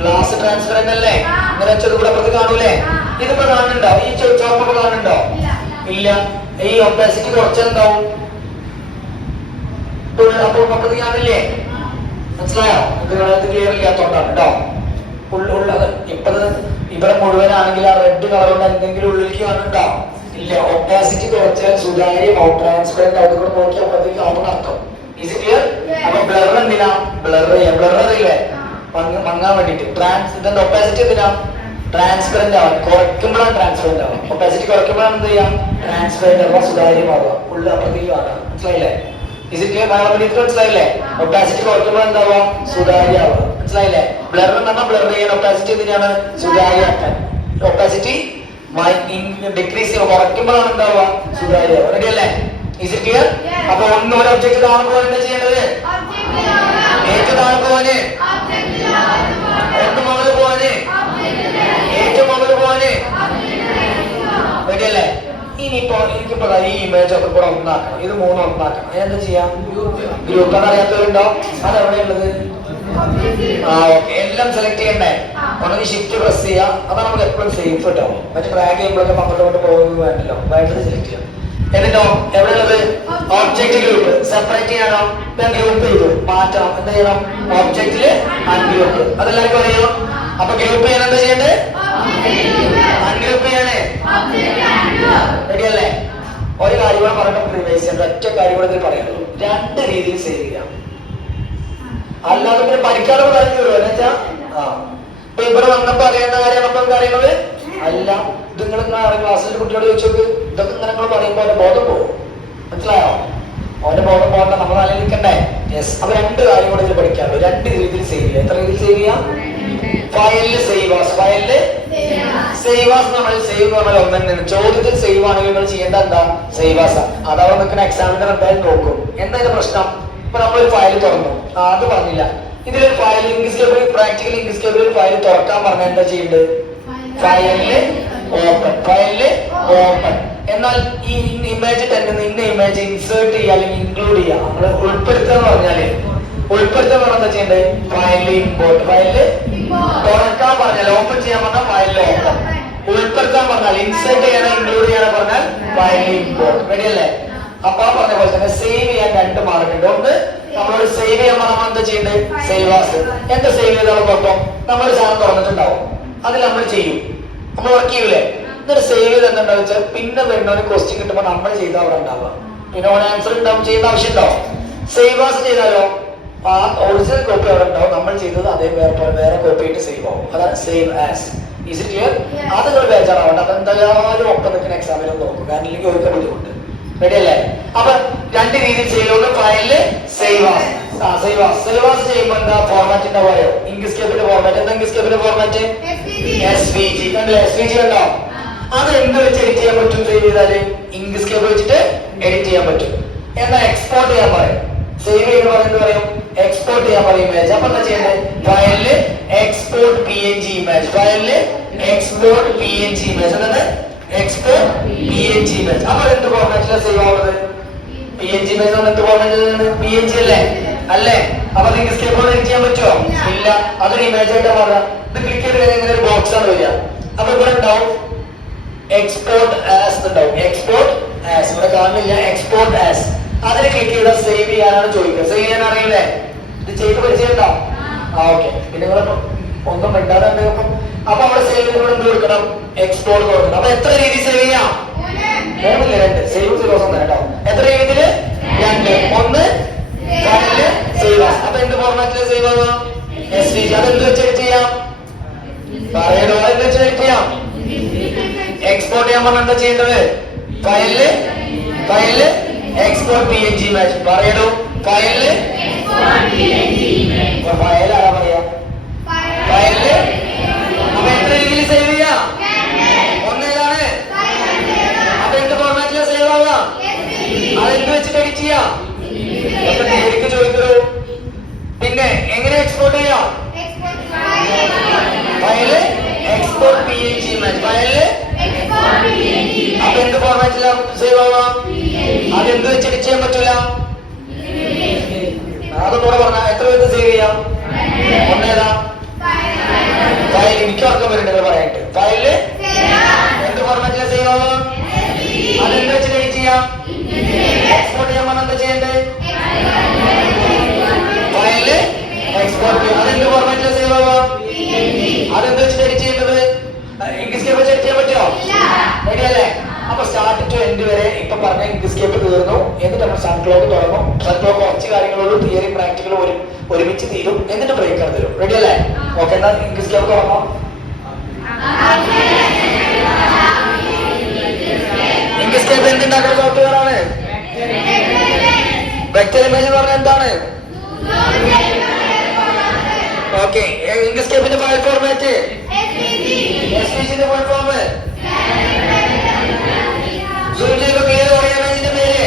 ഗ്ലാസ് ട്രാൻസ്പെറന്റ് അല്ലേ? ഇങ്ങനെ വെച്ചത് കൂടെ പുറത്ത് കാണൂലേ? ഇതിപ്പോ കാണുന്നുണ്ടോ? ഈ ചോപ്പൊക്കെ കാണുന്നുണ്ടോ? ഇല്ല. ഈ ഒപ്പാസിറ്റി കുറച്ചെന്താവും? അപ്പോൾ പുറത്ത് കാണില്ലേ? മനസ്സിലായോ? ഇത് ക്ലിയർ ഇല്ലാത്തോണ്ടാണ് കേട്ടോ. ഉള്ളത് ഇപ്പൊ ഇവിടെ മുഴുവനാണെങ്കിൽ ആ റെഡ് കളർ കൊണ്ട് എന്തെങ്കിലും ഉള്ളിലേക്ക് കാണുന്നുണ്ടോ? ഇല്ല. ഒപ്പാസിറ്റി കുറച്ചാൽ സുതാര്യമാവും, ട്രാൻസ്പെറന്റ് ആയിട്ട് കൂടെ നോക്കി അപ്പോഴത്തേക്ക് ആവുന്ന അർത്ഥം. Is clear? അപ്പൊ ബ്ലർ എന്തിനാ? ബ്ലർ അറിയില്ലേ? മങ്ങാൻ വേണ്ടിട്ട്. ഇതിന്റെ ഒപ്പാസിറ്റി എന്തിനാ? ട്രാൻസ്പെറന്റ് ആവാൻ. കുറയ്ക്കുമ്പോഴാണ് ട്രാൻസ്പെറന്റ് ആവുക. ഒപ്പാസിറ്റി കുറയ്ക്കുമ്പോഴാണ് എന്ത് ചെയ്യാം? ട്രാൻസ്പെറന്റ് ആവുക, സുതാര്യമാവുക, ഉള്ളിൽ അപ്പുറത്തേക്ക് കാണാം. മനസ്സിലായില്ലേ? Is clear? മനസ്സിലായില്ലേ? ഒപ്പാസിറ്റി കുറയ്ക്കുമ്പോൾ എന്താവുക? സുതാര്യമാവുക. മനസ്സിലായില്ലേ? ബ്ലർ എന്ന് പറഞ്ഞാൽ ബ്ലർ ചെയ്യാൻ. ഒപ്പാസിറ്റി എന്തിനാണ്? സുതാര്യമാക്കാൻ. ഒപ്പാസിറ്റി ഡിക്രീസ് ചെയ്യുക, കുറയ്ക്കുമ്പോഴാണ് എന്താവുക? സുതാര്യമാവുക. റെഡി അല്ലേ? Is it clear? അപ്പൊ ഒന്ന് ഒരു ഒബ്ജക്റ്റ് താഴെ പോകാൻ എന്താ ചെയ്യേണ്ടത്? ഏറ്റവും താഴെ പോവാന്, ഒന്ന് മുകളിൽ പോവാന്, ഏറ്റവും മുകളിൽ പോവാന്. റെഡി അല്ലേ? ഇനിയിപ്പോ എനിക്കിപ്പോ ഈ ഇമേജ് ഒക്കെ കൂടെ ഒന്നാക്കണം. ഇത് 3 ഒന്നാക്കണം. അതെന്താ ചെയ്യാം? ഗ്രൂപ്പ് എന്ന് അറിയാത്തവരുണ്ടോ? അതെവിടെയുള്ളത്? ആ ഓക്കെ. എല്ലാം സെലക്ട് ചെയ്യണ്ടേ? ഒന്നെങ്കിൽ ഷിഫ്റ്റ് പ്രസ് ചെയ്യാം. അതാണ് നമുക്ക് എപ്പോഴും സേഫ് കേട്ടോ. മറ്റേ ഡ്രാഗ് ചെയ്യുമ്പോഴൊക്കെ അങ്ങോട്ട് പോകുന്നത് വേണ്ടല്ലോ. വേണ്ടത് സെലക്ട് ചെയ്യാം. എന്നിട്ടോ എവിടെയുള്ളത്? Object group. സെപ്പറേറ്റ് ചെയ്യാനോ? ഗ്രൂപ്പ് ചെയ്തു മാറ്റണം. എന്താ ചെയ്യണം? ഒബ്ജക്റ്റില് അൺഗ്രൂപ്പ്. അതെല്ലാവർക്കും അറിയാം. അപ്പൊ ഗ്രൂപ്പ് ചെയ്യാൻ എന്താ ചെയ്യണ്ടേ? അൺഗ്രൂപ്പ് ചെയ്യാനേ. റെഡി അല്ലേ? ഒരു കാര്യം കൂടെ പറഞ്ഞിട്ട് റിവൈസ് ചെയ്യാം. ഒറ്റ കാര്യം കൂടെ ഇതിൽ പറയുള്ളൂ. 2 രീതിയിൽ സേവ് ചെയ്യാം. അല്ലാതെ പിന്നെ പഠിക്കാതെ കാര്യം വരുമോ എന്നുവെച്ചാ ഇപ്പൊ ഇവിടെ വന്നപ്പോ അറിയേണ്ട കാര്യം നമുക്ക് അറിയണത് അല്ല. ഇത് നിങ്ങൾ ക്ലാസ്സിൽ കുട്ടിയോട് ചോദിച്ചോക്ക്. ഇതൊക്കെ ഇങ്ങനെ നിങ്ങൾ പറയുമ്പോ അവന്റെ ബോധം പോകും. മനസ്സിലായോ? അവന്റെ ബോധം പോകണ്ട, നമ്മൾ നിലനിൽക്കണ്ടേ? യെസ്. അപ്പൊ 2 കാര്യം കൂടെ ഇതിൽ പഠിക്കാറുള്ളൂ. 2 രീതിയിൽ സേവ് ചെയ്യാം. എത്ര രീതിയിൽ സേവ് ചെയ്യാം? ഫയലില് സേവ് ആസ്. ഫയലില് സേവ് ആസ് നമ്മൾ സേവ് എന്ന് പറഞ്ഞാൽ ഒന്നെ. ചോദ്യത്തിൽ സേവ് ആണെങ്കിൽ നിങ്ങൾ ചെയ്യേണ്ട എന്താ? Save as. അതവിടെ നിൽക്കുന്ന എക്സാമിനർ എന്തായാലും നോക്കും. എന്താ ഇത് പ്രശ്നം? ഇപ്പൊ നമ്മളൊരു ഫയൽ തുറന്നു. അത് പറഞ്ഞില്ല. ഇതിലൊരു file English library, practical English library ഒരു ഫയൽ തുറക്കാൻ പറഞ്ഞാൽ എന്താ ചെയ്യേണ്ടത്? ഫയലില് ഓപ്പൺ. ഫയലില് ഓപ്പൺ. എന്നാൽ ഈ ഇമേജ് തന്നെ ഇന്ന ഇമേജ് ഇൻസേർട്ട് ചെയ്യുക അല്ലെങ്കിൽ ഇൻക്ലൂഡ് ചെയ്യുക, നമ്മള് ഉൾപ്പെടുത്തുക എന്ന് പറഞ്ഞാല് ഉൾപ്പെടുത്താൻ പറഞ്ഞാൽ എന്താ ചെയ്യേണ്ടത്? ഫയലില് ഇമ്പോർട്ട്. ഫയലില് തുറക്കാൻ പറഞ്ഞാൽ ഓപ്പൺ ചെയ്യാൻ പറഞ്ഞാൽ ഫയലില് ഓപ്പൺ. ഉൾപ്പെടുത്താൻ പറഞ്ഞാൽ ഇൻസേർട്ട് ചെയ്യണം, ഇൻക്ലൂഡ് ചെയ്യണം പറഞ്ഞാൽ ഫയലില് ഇമ്പോർട്ട്. റെഡി അല്ലേ? അപ്പൊ ആ പറഞ്ഞ പോലെ തന്നെ സേവ് ചെയ്യാൻ 2 മാർഗമുണ്ട്. ഒന്ന് നമ്മളോട് സേവ് ചെയ്യാൻ പറഞ്ഞാൽ എന്താ ചെയ്യേണ്ടത്? Save as. എന്താ സേവ് ചെയ്താലും കുഴപ്പം? നമ്മളൊരു സാധനം തുറന്നിട്ടുണ്ടാവും, അതിൽ നമ്മൾ ചെയ്യും, നമ്മൾ വർക്ക് ചെയ്യൂലേ? എന്നിട്ട് സേവ് ചെയ്ത് എന്താണെന്ന് വെച്ചാൽ പിന്നെ വരുന്ന ഒരു ക്വസ്റ്റ്യൻ കിട്ടുമ്പോൾ നമ്മൾ ചെയ്താൽ അവിടെ ഉണ്ടാവുക. പിന്നെ ഓൺ ആൻസർ ഉണ്ടാവും, ചെയ്യുന്ന ആവശ്യമുണ്ടോ? സേവ് ആസ് ചെയ്താലോ ആ ഒറിജിനൽ കോപ്പി അവിടെ ഉണ്ടാവും, നമ്മൾ ചെയ്തത് അതേ വേറെ കോപ്പി ആയിട്ട് സേവ് ആവും. അതാണ് save as. Is it clear? അത് നിങ്ങൾ ബേജാറാവണ്ട. അതെന്തായാലും ഒപ്പം നിൽക്കുന്ന എക്സാമിലും നോക്കും, കാരണം ഇല്ലെങ്കിൽ ഒരുക്ക ബുദ്ധിമുട്ട്. റെഡി അല്ലേ? അപ്പൊ രണ്ട് രീതിയിൽ ചെയ്യുന്നു. ഫയലില് സേവ് ആസ് ചെയ്യുമ്പോ എന്താ ഫോർമാറ്റിന്റെ പറയോ? ഇങ്ക്സ്കേപ്പിന്റെ ഫോർമാറ്റ് എന്താ? ഇങ്ക്സ്കേപ്പിന്റെ ഫോർമാറ്റ് SVG. കണ്ടില്ലേ? SVG കണ്ടോ? അത് എന്ത് വെച്ച് എഡിറ്റ് ചെയ്യാൻ പറ്റും? സേവ് ചെയ്താല് ഇങ്ക്സ്കേപ്പ് വെച്ചിട്ട് എഡിറ്റ് ചെയ്യാൻ പറ്റും. എന്നാൽ എക്സ്പോർട്ട് ചെയ്യാൻ പറയും. സേവ് ചെയ്യുന്ന പറയുന്നത് പറയും എക്സ്പോർട്ട് ചെയ്യാൻ പറയും ഇമേജ്. അപ്പൊ എന്താ ചെയ്യേണ്ടത്? ഫയലില് എക്സ്പോർട്ട് PNG ഇമേജ്. ഫയലില് എക്സ്പോർട്ട് PNG ഇമേജ്. എന്താണ്? Export PNG image. അപ്പൊ എന്ത് ഫോർമാറ്റിലാണ് സേവ് ആവുന്നത്? PNG ഇമേജ് എന്ത് ഫോർമാറ്റിലാണ്? PNG അല്ലേ? അപ്പൊ നിങ്ങൾക്ക് സ്കേപ്പ് എഡിറ്റ് ചെയ്യാൻ പറ്റുമോ? ഇല്ല. അതൊരു ഇമേജ് ആയിട്ട് മാറാം. ഇത് ക്ലിക്ക് ചെയ്ത് കഴിഞ്ഞാൽ ഇങ്ങനെ ഒരു ബോക്സ് ആണ് വരിക. അപ്പൊ ഇവിടെ ഉണ്ടാവും എക്സ്പോർട്ട് ആസ് ഉണ്ടാവും. എക്സ്പോർട്ട് ആസ് ഇവിടെ കാണുന്നില്ല. എക്സ്പോർട്ട് ആസ് അതിൽ ക്ലിക്ക് ചെയ്താൽ സേവ് ചെയ്യാനാണ് ചോദിക്കുക. സേവ് ചെയ്യാൻ അറിയില്ലേ? ഇത് ചെയ്ത് പരിചയമുണ്ടോ? ഓക്കെ. പിന്നെ നിങ്ങൾ ഒന്നും മിണ്ടാതെ അപ്പൊ അവിടെ സേവ് ചെയ്യുമ്പോൾ എന്ത് കൊടുക്കണം? എക്സ്പോർട്ട് കൊടുക്കണം. അപ്പൊ എത്ര രീതി സേവ് ചെയ്യാം? മൂന്നില്ല, രണ്ട്. സേവ് ദിവസം കേട്ടോ. എത്ര രീതിയില്? രണ്ട്. ഒന്ന് ഫയലില് സേവ് ആസ്. അപ്പൊ എന്ത് ഫോർമാറ്റില് സേവ് ആവാം? SVG. അതെന്ത് വെച്ച് എഡിറ്റ് ചെയ്യാം? പറയണോ? എന്ത് വെച്ച് എഡിറ്റ് ചെയ്യാം? എക്സ്പോർട്ട് ചെയ്യാൻ പറഞ്ഞാൽ എന്താ ചെയ്യേണ്ടത്? ഫയലില് എക്സ്പോർട്ട് PNG ഇമേജ്. പറയണോ? ഫയലില് ഫയലാണോ പറയാ? ഫയലില്. അപ്പൊ എത്ര രീതിയിൽ സേവ് ചെയ്യാം? ഒന്നേതാണ്. അപ്പൊ എന്ത് ഫോർമാറ്റിലാ സേവ് ആവാം? അതെന്ത് വെച്ചിട്ട് എഡിറ്റ് ചെയ്യാം? അപ്പൊ നേരിട്ട് ചോദിക്കൂ. പിന്നെ എങ്ങനെ എക്സ്പോർട്ട് ചെയ്യാം? File export PNG image. ഫയലില് അപ്പൊ എന്ത് ഫോർമാറ്റിലാ സേവ് ആവാം? അതെന്ത് വെച്ച് എഡിറ്റ് ചെയ്യാൻ പറ്റൂല? അതൊന്നുകൂടെ പറഞ്ഞാൽ എത്ര വിധത്തിൽ സേവ് ചെയ്യാം? ഒന്നേതാ? ഫയൽ. എനിക്ക് അർത്ഥം വരുന്നുണ്ട് പറയാനായിട്ട്. ഫയലില് എന്ത് ഫോർമാറ്റിലാ സേവ് ആവാം? അതെന്ത് വെച്ചിട്ട് എഡിറ്റ് ചെയ്യാം? എക്സ്പോർട്ട് ചെയ്യാൻ പറഞ്ഞാൽ എന്താ ചെയ്യേണ്ടത്? ഫയലില് എക്സ്പോർട്ട് ചെയ്യാം. അതെന്ത് ഫോർമാറ്റിലാ സേവ് ആവാം? അതെന്ത് വെച്ചിട്ട് എഡിറ്റ് ചെയ്യേണ്ടത്? ഇങ്ക്സ്കേപ്പ് വെച്ച് എഡിറ്റ് ചെയ്യാൻ പറ്റുമോ? റെഡി അല്ലേ? അപ്പൊ സ്റ്റാർട്ട് ടു എൻഡ് വരെ ഇപ്പൊ പറഞ്ഞ ഇങ്ക്സ്കേപ്പ് തീർന്നു. എന്നിട്ട് നമ്മൾ സൺക്ലോക്ക് തുടങ്ങും. സൺക്ലോക്ക് കുറച്ച് കാര്യങ്ങളുള്ളൂ. തിയറി പ്രാക്ടിക്കൽ ഒരുമിച്ച് തീരും. എന്നിട്ട് ബ്രേക്ക് ആണ് തരും. റെഡി അല്ലേ? ഓക്കെ. എന്നാ ഇങ്ക്സ്കേപ്പ് തുടങ്ങാം. ഇങ്ക്സ്കേപ്പ് എന്തുണ്ടാക്കുന്ന സോഫ്റ്റ്വെയർ ആണ്? വെക്ടർ ഇമേജ് എന്ന് പറഞ്ഞാൽ എന്താണ്? ഓക്കെ. ഇങ്ക്സ്കേപ്പിന്റെ ഫയൽ ഫോർമാറ്റ് SVGന്റെ ഫുൾ ഫോം സൂം ചെയ്ത് പേര് പറയാൻ വേണ്ടിന്റെ പേര്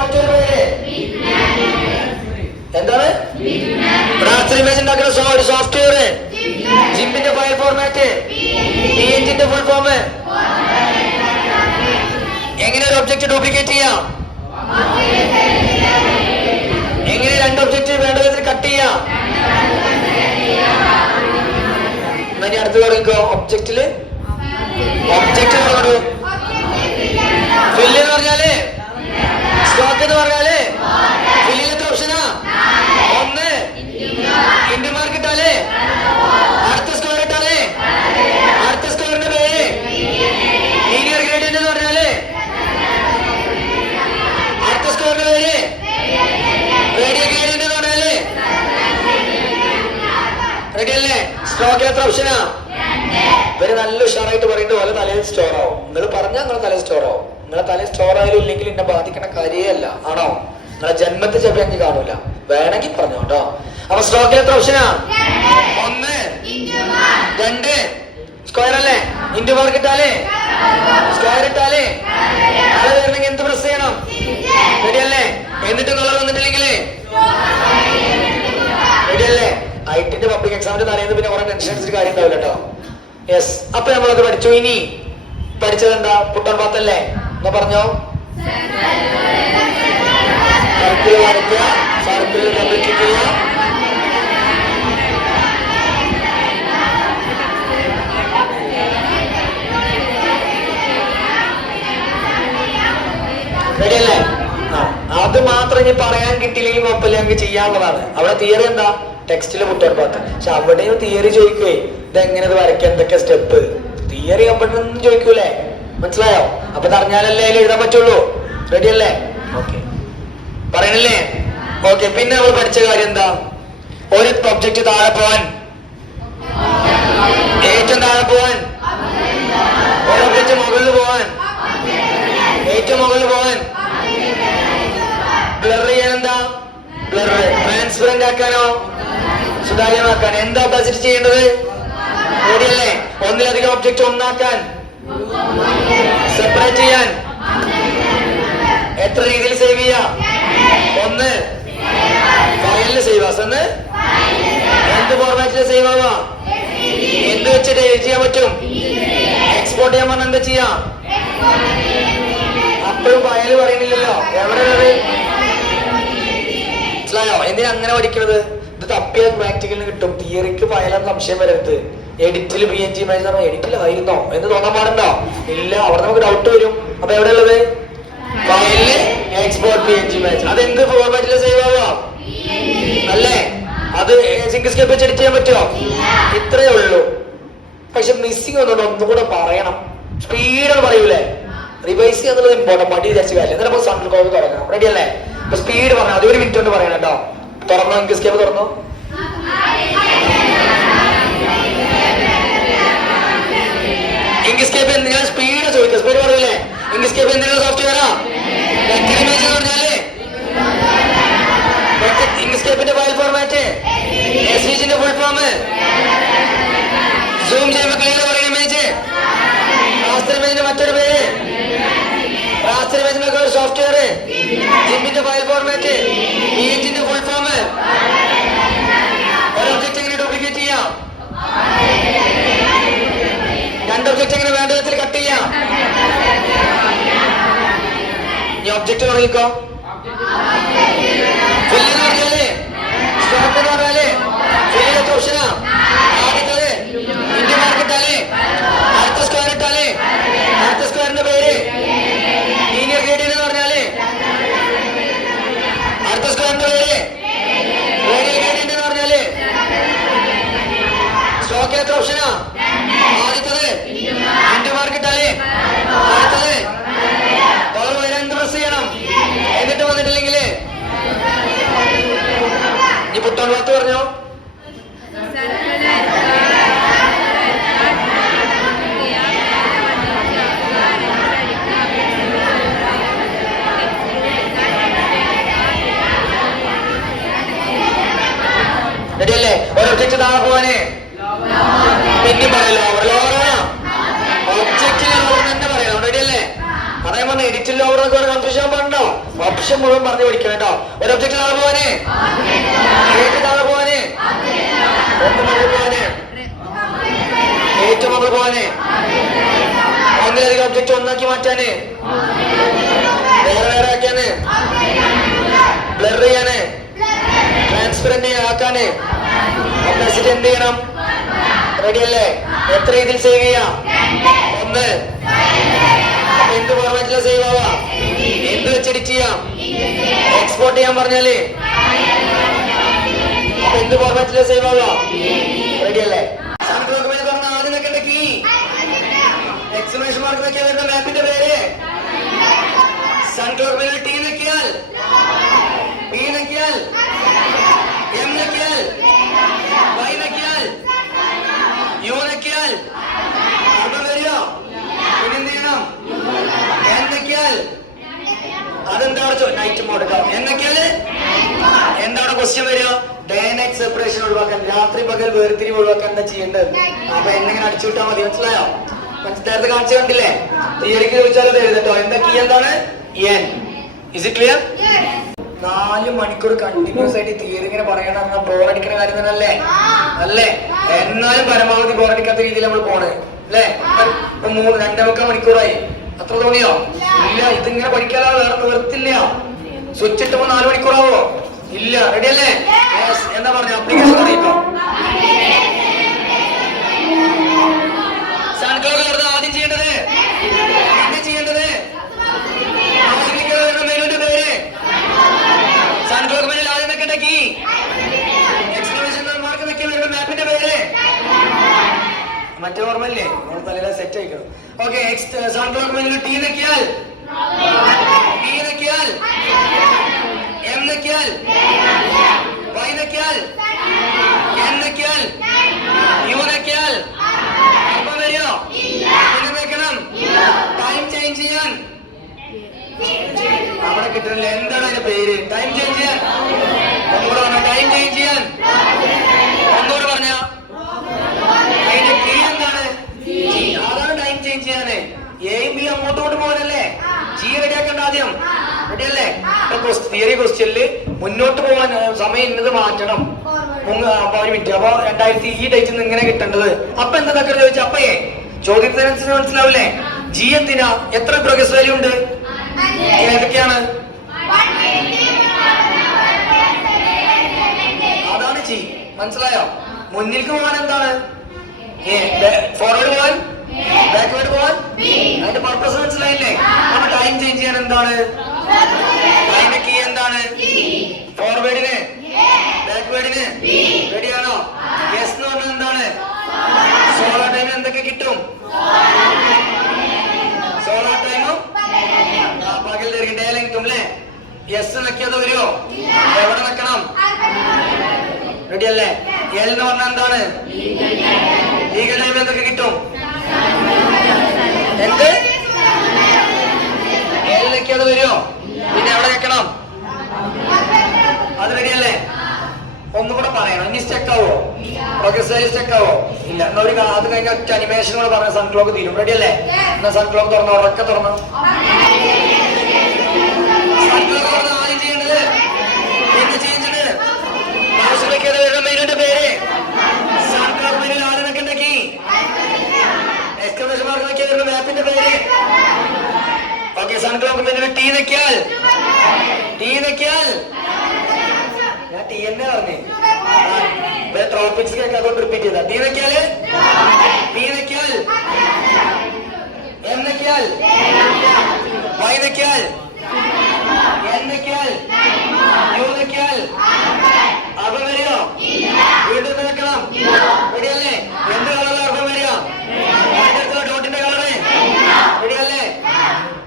മറ്റൊരു പേര് എന്താണ്? റാസ്റ്റർ ഇമേജ് ഉണ്ടാക്കുന്ന ഒരു സോഫ്റ്റ്വെയർ ജിംപിന്റെ ഫയൽ ഫോർമാറ്റ് PNGന്റെ ഫുൾ ഫോം. എങ്ങനെ ഒരു ഒബ്ജക്റ്റ് ഡ്യൂപ്ലിക്കേറ്റ് ചെയ്യാം? എങ്ങനെ രണ്ട് ഒബ്ജക്റ്റ് വേണ്ട വിധത്തിൽ കട്ട് ചെയ്യാം? എന്നാ ഇനി അടുത്ത് തുടങ്ങിക്കോ. ഒബ്ജക്റ്റില് ഒബ്ജക്റ്റ് പറഞ്ഞു. ഫില്ല് എന്ന് പറഞ്ഞാല് സ്റ്റോക്ക് എന്ന് പറഞ്ഞാല് ഫില്ലിൽ എത്ര ഓപ്ഷനാ? ഒന്ന്. ഇൻഡു മാർക്ക് ഇട്ടാലേ അടുത്ത സ്ക്വയർ ഇട്ടാലേ അടുത്ത സ്ക്വയറിന്റെ പേര് ലീനിയർ ഗ്രേഡിയന്റ് എന്ന് പറഞ്ഞാല് അടുത്ത സ്ക്വയറിന്റെ പേര് റേഡിയൽ ഗ്രേഡിയന്റ് എന്ന് പറഞ്ഞാല് റെഡി അല്ലേ? സ്റ്റോക്കിൽ എത്ര ഓപ്ഷനാ? ഇവര് നല്ല ഉഷാറായിട്ട് പറയുന്നത് പോലെ തലയിൽ സ്റ്റോർ ആവും. നിങ്ങൾ പറഞ്ഞാൽ നിങ്ങളെ തലയിൽ സ്റ്റോർ ആവും. നിങ്ങളെ തലയിൽ സ്റ്റോർ ആയാലും ഇല്ലെങ്കിൽ എന്നെ ബാധിക്കണ കാര്യമല്ല. ആണോ? നിങ്ങളെ ജന്മത്തിൽ ചെപ്പി എനിക്ക് കാണൂല. വേണമെങ്കിൽ പറഞ്ഞോ കേട്ടോ. അപ്പൊ സ്റ്റോക്കിൽ എത്ര ഓപ്ഷനാ? ഒന്ന്. രണ്ട്. സ്ക്വയർ അല്ലേ? ഇൻഡു മാർക്ക് ഇട്ടാലേ സ്ക്വയർ ഇട്ടാലേ അത് വരണമെങ്കിൽ എന്ത് പ്രസ് ചെയ്യണം? റെഡി അല്ലേ? എന്നിട്ട് കളർ വന്നിട്ടില്ലെങ്കിലേ റെഡി അല്ലേ? ഐറ്റിന്റെ പബ്ലിക് എക്സാമിന്റെ തലേന്ന് പിന്നെ കുറെ ടെൻഷൻ അടിച്ചിട്ട് കാര്യം ഉണ്ടാവില്ല കേട്ടോ. യെസ്. അപ്പൊ നമ്മളത് പഠിച്ചു. ഇനി പഠിച്ചത് എന്താ? പുട്ടൺ പാത്തല്ലേ? എന്നാ പറഞ്ഞോ. സർക്കിൾ വരയ്ക്കുക, സർക്കിൾ കംപ്ലീറ്റ് ചെയ്യുക. റെഡി അല്ലേ? അത് മാത്രം ഇനി പറയാൻ കിട്ടിയില്ലെങ്കിൽ കുഴപ്പമില്ല, ഞങ്ങൾക്ക് ചെയ്യാനുള്ളതാണ്. അവിടെ തിയറി എന്താ? ടെക്സ്റ്റില് പുട്ടൺ പാത്ത്. പക്ഷെ അവിടെയും തിയറി ചോദിക്കുവേ. ഇതെങ്ങനെ ഇത് വരയ്ക്കുക, എന്തൊക്കെ സ്റ്റെപ്പ്? തിയറി അവിടെ ചോദിക്കൂലേ? മനസ്സിലായോ? അപ്പൊ അറിഞ്ഞാലല്ലേ അതിൽ എഴുതാൻ പറ്റുള്ളൂ. റെഡി അല്ലേ? ഓക്കെ. പറയണല്ലേ? ഓക്കെ. പിന്നെ നമ്മൾ പഠിച്ച കാര്യം എന്താ? ഒരു ഒബ്ജക്റ്റ് താഴെ പോവാൻ, ഏറ്റവും താഴെ പോവാൻ, ഒരു ഒബ്ജക്റ്റ് മുകളിൽ പോവാൻ, ഏറ്റവും മുകളിൽ പോവാൻ എങ്ങനെയാക്കാനോ സുതാര്യമാക്കാൻ. എന്താ ഓപ്പോസിറ്റ് ചെയ്യേണ്ടത്? റെഡിയല്ലേ? ഒന്നിലധികം ഒബ്ജക്റ്റ് ഒന്നാക്കാൻ, സെപ്പറേറ്റ് ചെയ്യാൻ. എത്ര രീതിയിൽ സേവ് ചെയ്യാം? ഒന്ന്, ഫയലിൽ സേവ് ആസ്. ഒന്ന്, എന്ത് ഫോർമാറ്റിൽ സേവ് ആവാ? എന്ത് വെച്ചിട്ട് എഡിറ്റ് ചെയ്യാൻ പറ്റും? എക്സ്പോർട്ട് ചെയ്യാൻ പറഞ്ഞാൽ എന്താ ചെയ്യാം? അപ്പോഴും ഫയല് പറയുന്നില്ലല്ലോ. എവിടെ ഉള്ളത്? മനസ്സിലായോ? എന്തിനാ അങ്ങനെ പഠിക്കുന്നത്? ഇത് തപ്പിയ പ്രാക്ടിക്കലിന് കിട്ടും. തിയറിക്ക് ഫയലാണ് സംശയം വരരുത്. എഡിറ്റിൽ PNG ഇമേജ് എഡിറ്റിലായിരുന്നോ എന്ന് തോന്നാൻ പാടുണ്ടോ? ഇല്ല. അവിടെ നമുക്ക് ഡൗട്ട് വരും. അപ്പൊ എവിടെ ഉള്ളത്? ഫയലില് എക്സ്പോർട്ട് PNG ഇമേജ്. അതെന്ത് ഫോർമാറ്റിൽ സേവ് ആവാം? അല്ലേ? അത് സിങ്ക്സ്കേപ്പ് വെച്ച് എഡിറ്റ് ചെയ്യാൻ പറ്റുമോ? ഇത്രയേ ഉള്ളൂ. പക്ഷെ മിസ്സിംഗ് ഒന്നും കൂടെ പറയണം. സ്പീഡ് പറയൂലേ? റിവൈസ് ചെയ്യാന്നുള്ളത് ഇമ്പോർട്ടന്റ്. പടി വിചാരിച്ച കാര്യം. എന്നാലും നമുക്ക് സെൻട്രൽ കോഡ് തുടങ്ങാം. റെഡി അല്ലേ? അപ്പൊ സ്പീഡ് പറഞ്ഞാൽ അത് 1 മിനിറ്റ് കൊണ്ട് പറയണം കേട്ടോ. തുറന്നോ? ഇങ്ക്സ്കേപ്പ് തുറന്നോ? ഇങ്ക്സ്കേപ്പ് ഞാൻ സ്പീഡ് ചോദിക്കാം. സ്പീഡ് പറയില്ലേ? ഇങ്ക്സ്കേപ്പ് എന്തിനുള്ള സോഫ്റ്റ്വെയറാ? വെക്ടർ ഇമേജ് എന്ന് പറഞ്ഞാല് ഇങ്ക്സ്കേപ്പിന്റെ ഫയൽ ഫോർമാറ്റ് SVGന്റെ ഫുൾ ഫോം. സൂം ചെയ്യുമ്പോൾ ക്ലിയർ പറയുന്ന ഇമേജ്. റാസ്റ്റർ ഇമേജിന്റെ മറ്റൊരു പേര്. റാസ്റ്റർ ഇമേജിനൊക്കെ ഒരു സോഫ്റ്റ്വെയർ. ജിമ്മിന്റെ ഫയൽ ഫോർമാറ്റ്. PNGന്റെ ഫുൾ ഫോം. ഒരു ഒബ്ജക്റ്റ് എങ്ങനെ ഡ്യൂപ്ലിക്കേറ്റ് ചെയ്യാം? 2 ഒബ്ജക്റ്റ് എങ്ങനെ വേണ്ട വിധത്തിൽ കട്ട് ചെയ്യാം? ഈ ഒബ്ജക്റ്റ് തുടങ്ങിക്കോ. ഫില്ല് എന്ന് പറഞ്ഞാല് സ്ക്വയർ എന്ന് പറഞ്ഞാല് ഫില്ലിന്റെ ഓപ്ഷനാ. ആദ്യത്തത് ഇന്ത്യ മാർക്ക് ഇട്ടാല്, അടുത്ത സ്ക്വയർ ഇട്ടാല് അടുത്ത സ്ക്വയറിന്റെ പേര്. ലീനിയർ ഗ്രേഡിയന്റ് എന്ന് പറഞ്ഞാല് അടുത്ത സ്ക്വയറിന്റെ പേര്. റേഡിയൽ ഗ്രേഡിയന്റ് എന്ന് പറഞ്ഞാല് സ്റ്റോക്ക് എത്ര ഓപ്ഷനാ? ആദ്യത്തത് ഇന്ത്യ മാർക്ക് ഇട്ടാല്, അടുത്തത് എന്ത് പ്രസ് ചെയ്യണം. എന്നിട്ട് വന്നിട്ടില്ലെങ്കില് ഈ പുത്തോൺ വാർത്ത പറഞ്ഞോ. റെഡിയല്ലേ? ഒരു ഒബ്ജക്റ്റ് താഴെ പോവാന് പിന്നെയും പറയല്ലോ. ഓവറോവറാണോ? ഒബ്ജക്റ്റിന് ഓവർ തന്നെ പറയണം. റെഡിയല്ലേ? അതേ പറഞ്ഞ എഡിറ്റിൽ ഓവറൊക്കെ കൺഫ്യൂഷൻ പറഞ്ഞോ. ഓപ്ഷൻ മുഴുവൻ പറഞ്ഞു പഠിക്കണം കേട്ടോ. ഒരു ഒബ്ജക്റ്റ് താഴെ പോവാന്, താഴെ പോവാന്, ഒന്ന് മുകളിൽ പോവാന്, ഏറ്റവും മുകളിൽ പോവാന്, ഒന്നിലധികം ഒബ്ജക്റ്റ് ഒന്നാക്കി മാറ്റാന്, വേറെ വേറെ ആക്കാന്, ബ്ലർ ചെയ്യാന്, ട്രാൻസ്പെറന്റ് ആക്കാന്, ഒപ്പാസിറ്റി എന്ത് ചെയ്യണം? റെഡിയല്ലേ? എത്ര രീതിയിൽ സേവ് ചെയ്യാം? ഒന്ന്. എന്ത് ഫോർമാറ്റിലാണ് സേവ് ആവാ? എന്ത് വെച്ച് എഡിറ്റ് ചെയ്യാം? എക്സ്പോർട്ട് ചെയ്യാൻ പറഞ്ഞാല് അപ്പൊ എന്ത് ഫോർമാറ്റിലാണ് സേവ് ആവാ? റെഡിയല്ലേ? പറഞ്ഞ ആദ്യം നിൽക്കേണ്ട കീ, എക്സ്ക്ലമേഷൻ മാർക്ക് നിൽക്കിയാൽ വരുന്ന മാപ്പിന്റെ പേര്. സൺക്ലോർ T നിൽക്കിയാൽ, P നിൽക്കിയാൽ, M നിൽക്കിയാൽ, Y നിൽക്കിയാൽ, U നിൽക്കിയാൽ അർത്ഥം വരിക. പിന്നെന്ത് ചെയ്യണം? N നിൽക്കിയാൽ അതെന്താണ്? Night mode. എന്നൊക്കെയാല് എന്താണ് ക്വസ്റ്റ്യൻ വരിക? ഡേ നൈറ്റ് സെപ്പറേഷൻ ഒഴിവാക്കാൻ, രാത്രി പകൽ വേർതിരിവ് ഒഴിവാക്കാൻ എന്താ ചെയ്യേണ്ടത്? അപ്പൊ എന്നെങ്ങനെ അടിച്ചുവിട്ടാൽ മതി. മനസ്സിലായോ? നേരത്തെ കാണിച്ചു കണ്ടില്ലേ? തിയറിക്ക് ചോദിച്ചാൽ അത് എഴുതട്ടോ. എന്താ കീ? എന്താണ്? N. Is it clear? 4 മണിക്കൂർ കണ്ടിന്യൂസ് ആയിട്ട് തിയറി ഇങ്ങനെ പറയണം. ബോറടിക്കുന്ന കാര്യം തന്നെ അല്ലേ? അല്ലേ? എന്നാലും പരമാവധി ബോറടിക്കാത്ത രീതിയിൽ നമ്മൾ പോണേ അല്ലേ? ഇപ്പൊ 2.25 മണിക്കൂറായി. അത്ര തോന്നിയോ? ഇല്ല. ഇതിങ്ങനെ പഠിക്കാതെ വേറെ നിവർത്തില്ല. സ്വിച്ച് ഇട്ടപ്പോ 4 മണിക്കൂറാവോ? ഇല്ല. റെഡി അല്ലേ? എന്താ പറഞ്ഞ അപ്ലിക്കേഷൻ തുടങ്ങിട്ടോ. സൺക്ലോർ ആദ്യം ചെയ്യേണ്ടത്, പിന്നെ ചെയ്യേണ്ടത് മെനുവിന്റെ പേര്. സൺക്ലോർ മെനുവിൽ ആദ്യം വെക്കേണ്ട കീ, എക്സ്ക്ലമേഷൻ മാർക്ക് വെക്കാൻ വരുന്ന മാപ്പിന്റെ പേര്. മറ്റേ ഓർമ്മയില്ലേ? നമ്മൾ തലയിലെ സെറ്റ് ആയിക്കണം. ഓക്കെ. സൺക്ലോർ മെനുവിൽ T നിൽക്കിയാൽ, P നിൽക്കിയാൽ, M നിൽക്കിയാൽ, Y നിൽക്കിയാൽ, N നിൽക്കിയാൽ, U നിൽക്കിയാൽ അപ്പൊ വരിയോ? പിന്നെ നിൽക്കണം. ടൈം ചേഞ്ച് ചെയ്യാൻ അവിടെ കിട്ടുന്നില്ല. എന്താണ് അതിന്റെ പേര്? ടൈം ചേഞ്ച് ചെയ്യാൻ ഒന്നുകൂടെ പറഞ്ഞ ടൈം ചേഞ്ച് ചെയ്യാൻ. ഒന്നുകൂടെ പറഞ്ഞ അതിന്റെ കീ എന്താണ്? അതാണ് ടൈം ചേഞ്ച് ചെയ്യാന്. എയും ബി അങ്ങോട്ടും ഇങ്ങോട്ട് പോകാനല്ലേ? ജി റെഡിയാക്കണ്ട ആദ്യം. റെഡിയല്ലേ? തിയറി ക്വസ്റ്റ്യനില് മുന്നോട്ട് പോകാൻ സമയം ഇന്നത് മാറ്റണം. ഒരു മിനിറ്റ്. അപ്പൊ 2000 ഈ ഡേറ്റിൽ നിന്ന് ഇങ്ങനെ കിട്ടേണ്ടത്. അപ്പൊ എന്താ ചോദിച്ചാൽ അപ്പയേ ചോദ്യത്തിനനുസരിച്ച് മനസ്സിലാവില്ലേ? ജി എന്തിനാ? എത്ര പ്രോഗ്രസ് വാല്യൂ ഉണ്ട്? ഏതൊക്കെയാണ്? അതാണ് ജി. മനസ്സിലായോ? മുന്നിലേക്ക് പോകാൻ എന്താണ്? ഫോർവേഡ് പോകാൻ, ബാക്ക്വേർഡ് പോകാൻ. അതിന്റെ പർപ്പസ് മനസ്സിലായില്ലേ? അപ്പൊ ടൈം ചേഞ്ച് ചെയ്യാൻ എന്താണ്? അതിന്റെ കീ എന്താണ്? ഫോർവേഡിന്, ബാക്ക്വേർഡിന്. റെഡിയാണോ? യെസ് എന്ന് പറഞ്ഞാൽ എന്താണ്? സോളാർ ടൈം എന്തൊക്കെ കിട്ടും? സോളാർ ടൈമും പകൽ ഡേയിലും കിട്ടും അല്ലേ? യെസ് നക്കിയത് വരുമോ? എവിടെ നിൽക്കണം? റെഡിയല്ലേ? എൽ എന്ന് പറഞ്ഞാൽ എന്താണ്? ലീഗൽ ടൈം എന്തൊക്കെ കിട്ടും? എന്ത്? എൽ നക്കിയത് വരുമോ? പിന്നെ എവിടെ വെക്കണം? അത് റെഡിയല്ലേ? ഒന്നുകൂടെ പറയണം. ഇനി സ്റ്റെക്ക് ആവോ? സ്റ്റെക്ക് ആവോ? ഇല്ല. എന്നാ ഒരു അത് കഴിഞ്ഞ ഒറ്റ അനിമേഷൻ കൂടെ പറഞ്ഞ സൺ ക്ലോക്ക് തീരും. റെഡിയല്ലേ? എന്നാ സൺ ക്ലോക്ക് തുറന്നോ, ഉറക്കെ തുറന്നോ. സൺ ക്ലോക്ക് തുറന്ന് ആദ്യം ചെയ്യേണ്ടത് പിന്നെ ചെയ്യേണ്ടത് വരുന്ന മെയിനിന്റെ പേര് സൺ ക്ലോക്ക് മെയിനിൽ ആദ്യം നിൽക്കണ്ടെങ്കിൽ എക്സ്ക്ലമേഷൻ മാർക്ക് നോക്കിയാൽ വരുന്ന മാപ്പിന്റെ പേര്. ഓക്കെ. സൺ ക്ലോക്ക് മെയിനിൽ ടി നിൽക്കിയാൽ ഞാൻ ടി എന്നെ പറഞ്ഞേ. ട്രോപ്പിക്സ് കേൾക്കാത്തോണ്ട് റിപ്പീറ്റ് ചെയ്താ. ടി നിൽക്കിയാല് എം നിൽക്കിയാൽ വൈ നിൽക്കിയാൽ എൻ നിൽക്കിയാൽ യു നിൽക്കിയാൽ അർബം വരികയോ? വീണ്ടും നിൽക്കണം. റെഡിയല്ലേ? എന്ത് കളറിൽ അർബം വരിക? ഡോട്ടിന്റെ കളറ്. റെഡിയല്ലേ?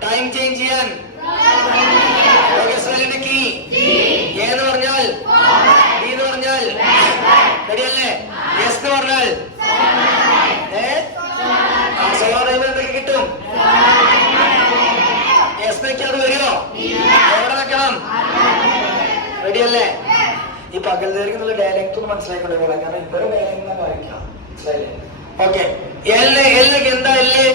ടൈം ചേഞ്ച് ചെയ്യാൻ കീ എന്ന് പറഞ്ഞാൽ ബി എന്ന് പറഞ്ഞാൽ റെഡിയല്ലേ? എസ് എന്ന് പറഞ്ഞാൽ സോളാർ ടൈം എന്തൊക്കെ കിട്ടും? എസ് വെക്കാതെ വരുമോ? എവിടെ വെക്കണം? റെഡിയല്ലേ? ഈ പകൽ ദൈർഘ്യത്തിലുള്ള ഡയലക്ട് ഒന്ന് മനസ്സിലാക്കിക്കൊണ്ടേ. കാരണം ഇവരെ ഡയലക്ട് വായിക്കാം. മനസ്സിലായില്ലേ? ഓക്കെ. എല്ലിനൊക്കെ എന്താ? എല്ല്